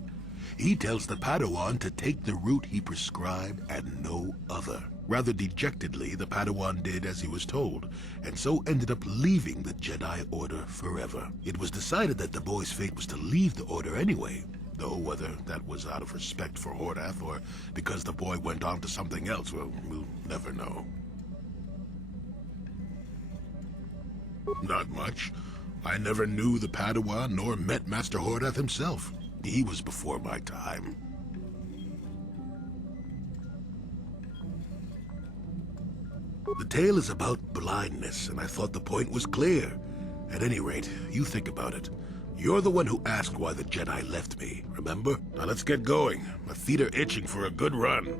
He tells the Padawan to take the route he prescribed and no other. Rather dejectedly, the Padawan did as he was told, and so ended up leaving the Jedi Order forever. It was decided that the boy's fate was to leave the Order anyway, though whether that was out of respect for Hordath or because the boy went on to something else, well, we'll never know. Not much. I never knew the Padawan nor met Master Hordath himself. He was before my time. The tale is about blindness, and I thought the point was clear. At any rate, you think about it. You're the one who asked why the Jedi left me, remember? Now let's get going. My feet are itching for a good run.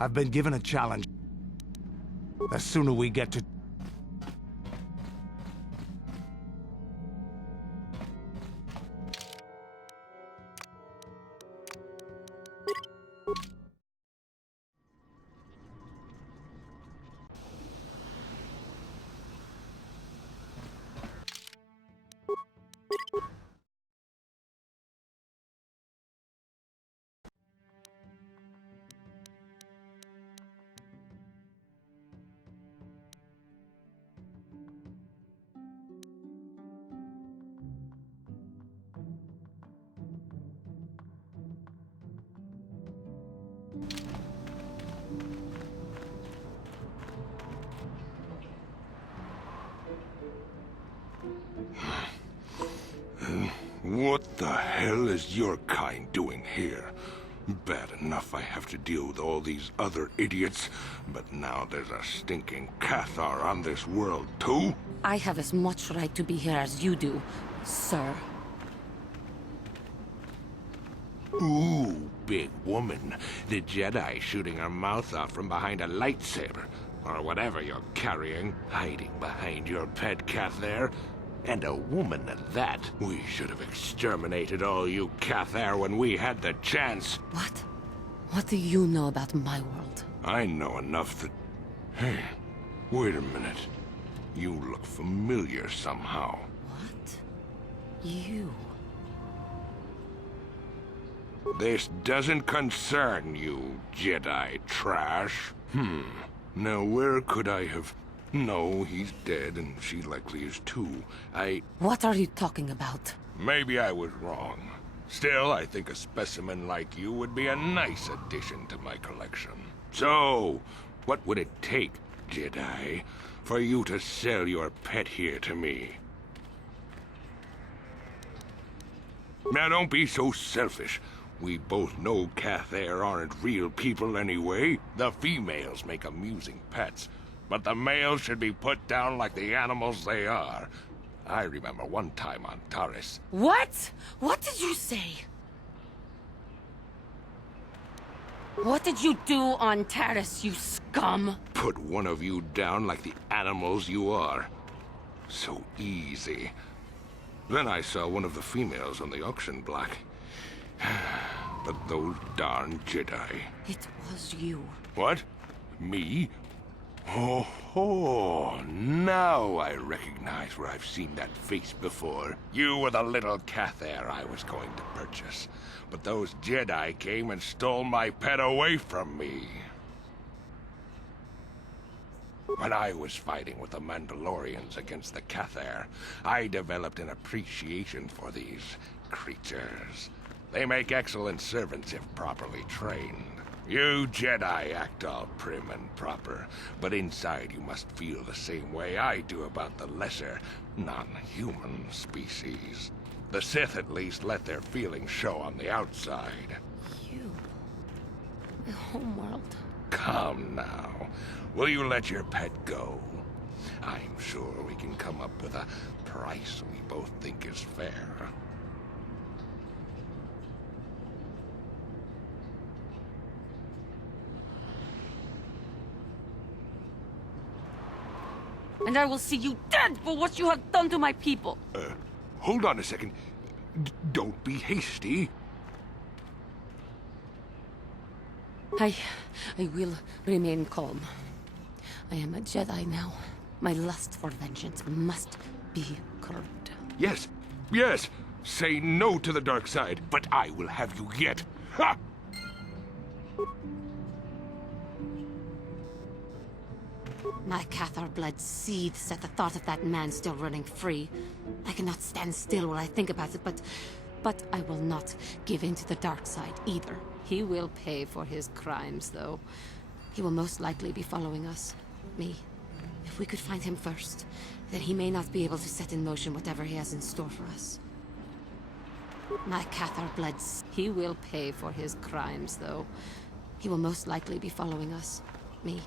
I've been given a challenge. The sooner we get to... What the hell is your kind doing here? Bad enough I have to deal with all these other idiots, but now there's a stinking Cathar on this world too? I have as much right to be here as you do, sir. Ooh, big woman. The Jedi shooting her mouth off from behind a lightsaber. Or whatever you're carrying, hiding behind your pet Cathar. And a woman at that. We should have exterminated all you Cathar when we had the chance. What? What do you know about my world? I know enough that... Hey, wait a minute. You look familiar somehow. What? You? This doesn't concern you, Jedi trash. Now where could I have... No, he's dead, and she likely is too. What are you talking about? Maybe I was wrong. Still, I think a specimen like you would be a nice addition to my collection. So, what would it take, Jedi, for you to sell your pet here to me? Now don't be so selfish. We both know Cathar aren't real people anyway. The females make amusing pets. But the males should be put down like the animals they are. I remember one time on Taris. What? What did you say? What did you do on Taris, you scum? Put one of you down like the animals you are. So easy. Then I saw one of the females on the auction block. But those darn Jedi. It was you. What? Me? Oh, now I recognize where I've seen that face before. You were the little Cathair I was going to purchase. But those Jedi came and stole my pet away from me. When I was fighting with the Mandalorians against the Cathair, I developed an appreciation for these creatures. They make excellent servants if properly trained. You Jedi act all prim and proper, but inside you must feel the same way I do about the lesser, non-human species. The Sith at least let their feelings show on the outside. You... the homeworld. Come now. Will you let your pet go? I'm sure we can come up with a price we both think is fair. And I will see you dead for what you have done to my people. Hold on a second. Don't be hasty. I will remain calm. I am a Jedi now. My lust for vengeance must be curbed. Yes, yes. Say no to the dark side, but I will have you yet. Ha! My Cathar blood seethes at the thought of that man still running free. I cannot stand still while I think about it, but I will not give in to the dark side either. He will pay for his crimes, though. He will most likely be following us. Me. If we could find him first, then he may not be able to set in motion whatever he has in store for us. My Cathar blood, he will pay for his crimes, though. He will most likely be following us. Me.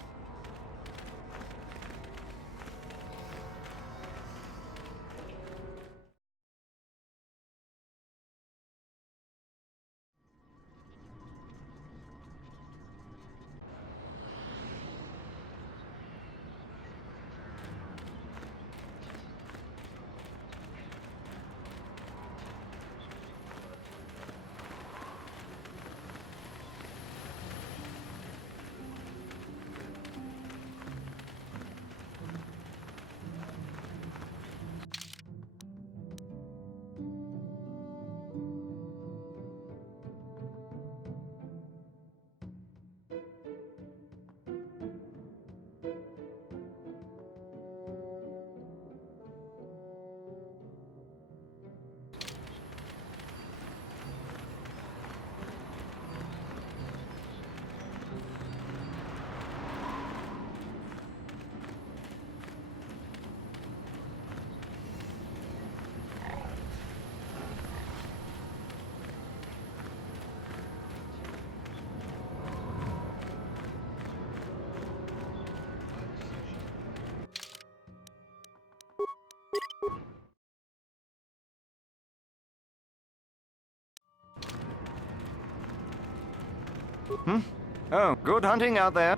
Oh, good hunting out there.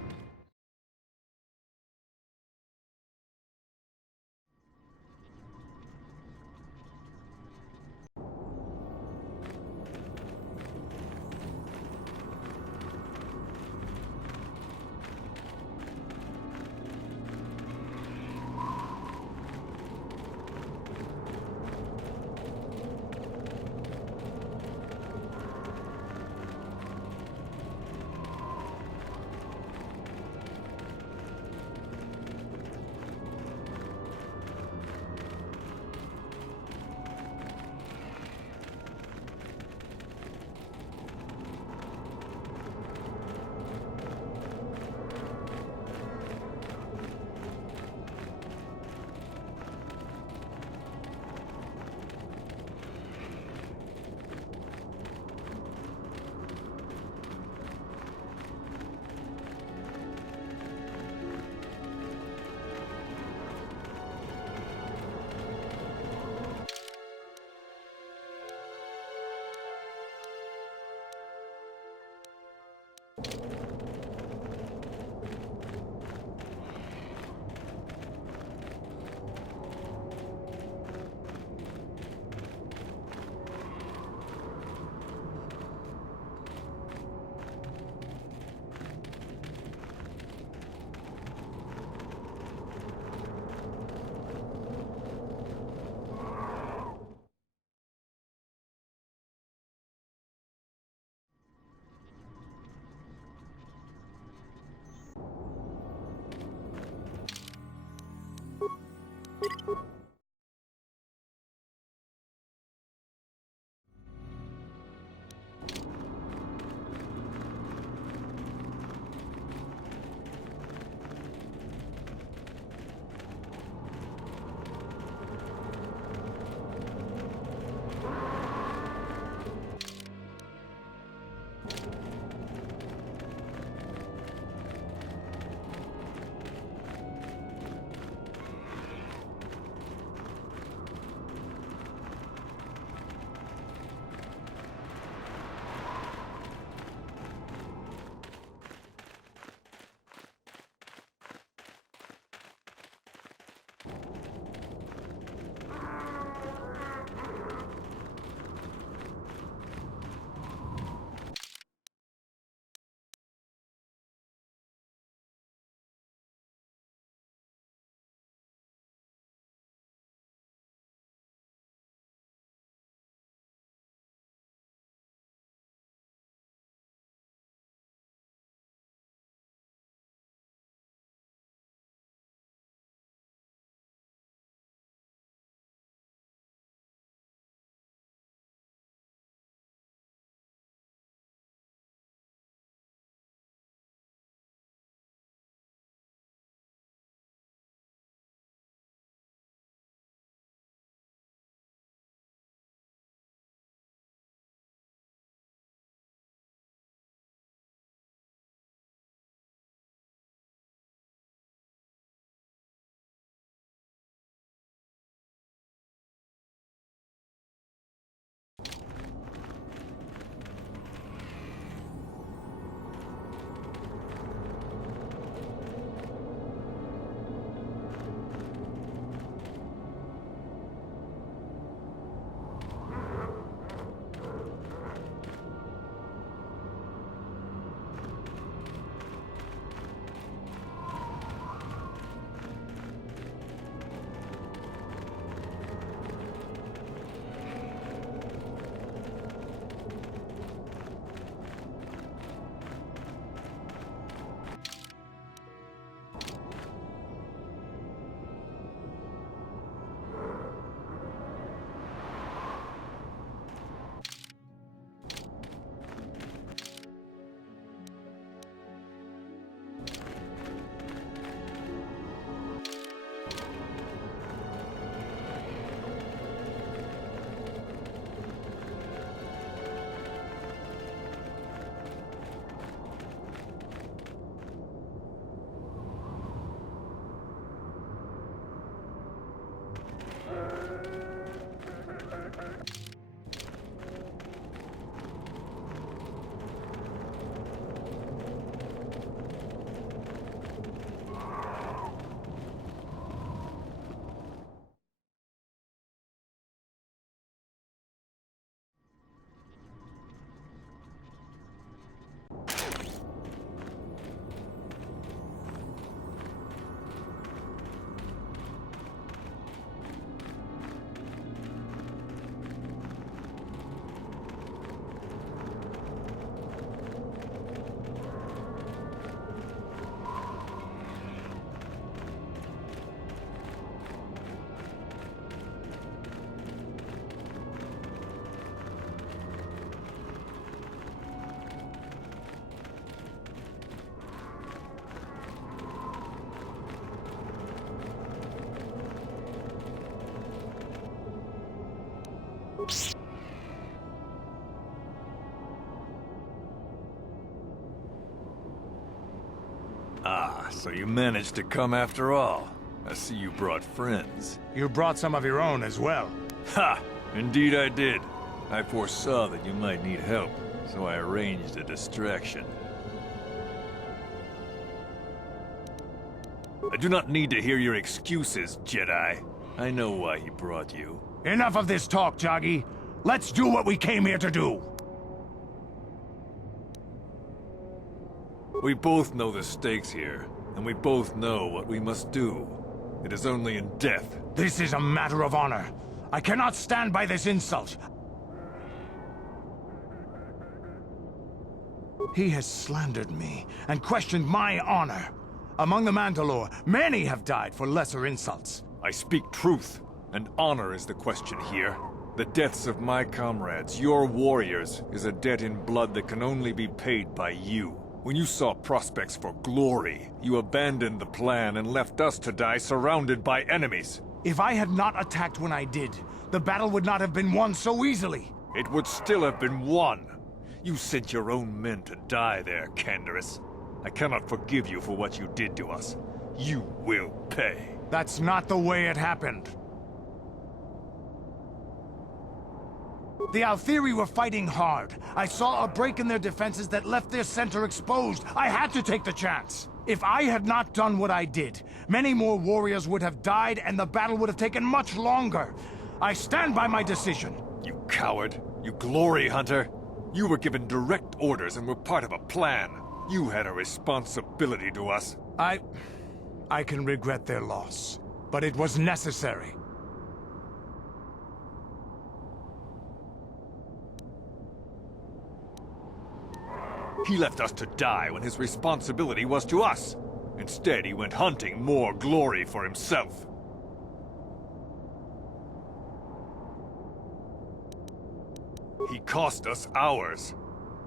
Ah, so you managed to come after all. I see you brought friends. You brought some of your own as well. Ha! Indeed I did. I foresaw that you might need help, so I arranged a distraction. I do not need to hear your excuses, Jedi. I know why he brought you. Enough of this talk, Joggy. Let's do what we came here to do. We both know the stakes here, and we both know what we must do. It is only in death. This is a matter of honor. I cannot stand by this insult. He has slandered me and questioned my honor. Among the Mandalore, many have died for lesser insults. I speak truth, and honor is the question here. The deaths of my comrades, your warriors, is a debt in blood that can only be paid by you. When you saw prospects for glory, you abandoned the plan and left us to die surrounded by enemies. If I had not attacked when I did, the battle would not have been won so easily. It would still have been won. You sent your own men to die there, Canderous. I cannot forgive you for what you did to us. You will pay. That's not the way it happened. The Althiri were fighting hard. I saw a break in their defenses that left their center exposed. I had to take the chance. If I had not done what I did, many more warriors would have died and the battle would have taken much longer. I stand by my decision. You coward. You glory hunter. You were given direct orders and were part of a plan. You had a responsibility to us. I can regret their loss, but it was necessary. He left us to die when his responsibility was to us. Instead, he went hunting more glory for himself. He cost us ours.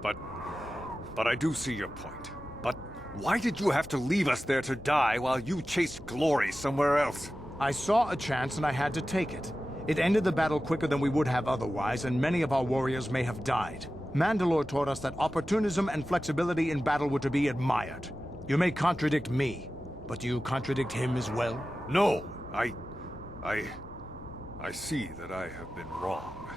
But I do see your point. But why did you have to leave us there to die while you chased glory somewhere else? I saw a chance and I had to take it. It ended the battle quicker than we would have otherwise, and many of our warriors may have died. Mandalore taught us that opportunism and flexibility in battle were to be admired. You may contradict me, but do you contradict him as well? No, I see that I have been wrong.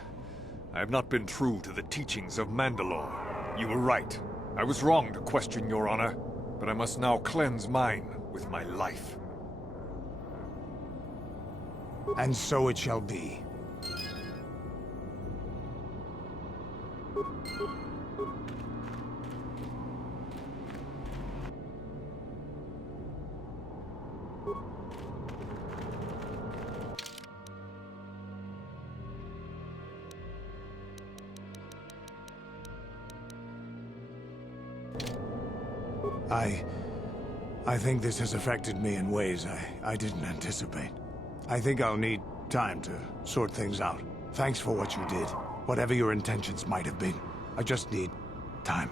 I have not been true to the teachings of Mandalore. You were right. I was wrong to question your honor, but I must now cleanse mine with my life. And so it shall be. I think this has affected me in ways I didn't anticipate. I think I'll need time to sort things out. Thanks for what you did, whatever your intentions might have been. I just need time.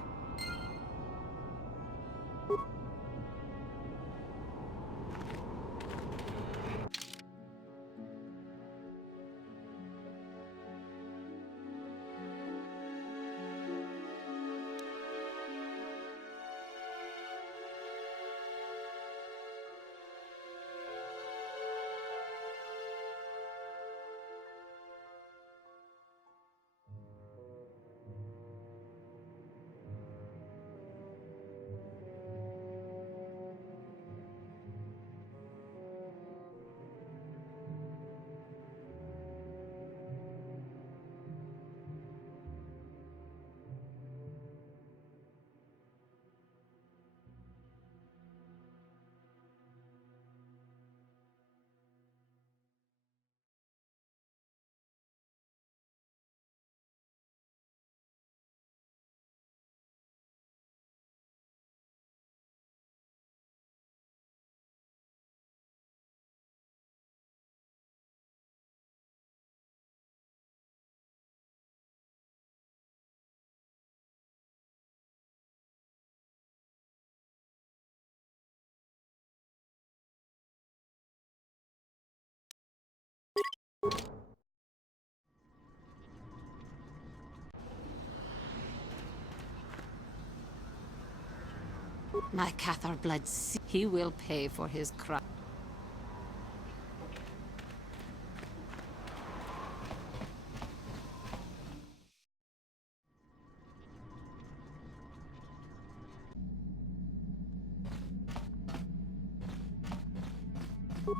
My Cathar blood, he will pay for his crime.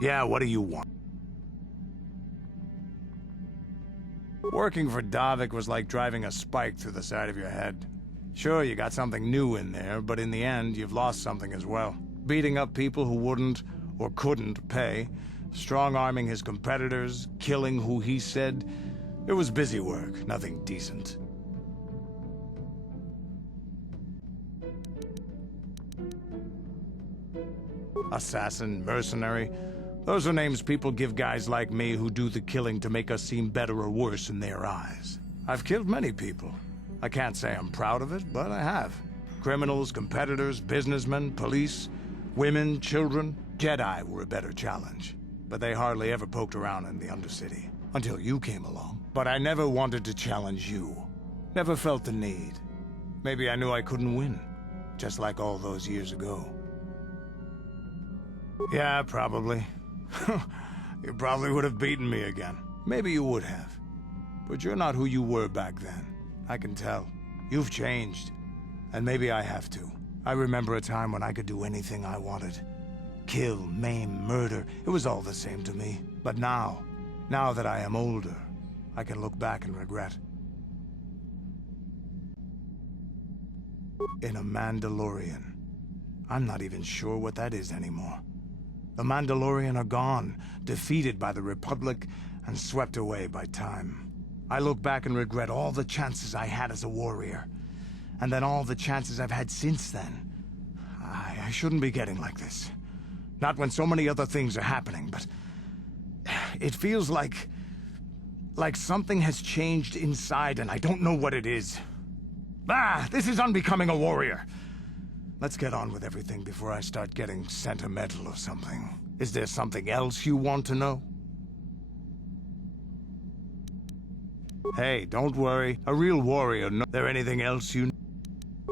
Yeah, what do you want? Working for Davik was like driving a spike through the side of your head. Sure, you got something new in there, but in the end, you've lost something as well. Beating up people who wouldn't or couldn't pay, strong-arming his competitors, killing who he said. It was busy work, nothing decent. Assassin, mercenary, Those are names people give guys like me who do the killing to make us seem better or worse in their eyes. I've killed many people. I can't say I'm proud of it, but I have. Criminals, competitors, businessmen, police, women, children. Jedi were a better challenge, but they hardly ever poked around in the Undercity. Until you came along. But I never wanted to challenge you. Never felt the need. Maybe I knew I couldn't win. Just like all those years ago. Yeah, probably. You probably would have beaten me again. Maybe you would have. But you're not who you were back then. I can tell. You've changed. And maybe I have to. I remember a time when I could do anything I wanted. Kill, maim, murder. It was all the same to me. But now that I am older, I can look back and regret. In a Mandalorian. I'm not even sure what that is anymore. The Mandalorian are gone, defeated by the Republic, and swept away by time. I look back and regret all the chances I had as a warrior. And then all the chances I've had since then. I shouldn't be getting like this. Not when so many other things are happening, but... It feels like something has changed inside and I don't know what it is. This is unbecoming a warrior. Let's get on with everything before I start getting sentimental or something. Is there something else you want to know? Hey, don't worry. A real warrior knows. Is there anything else you know?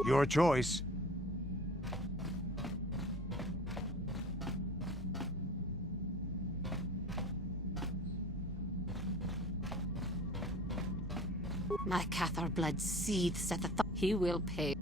Your choice. My Cathar blood seethes at the thought. He will pay.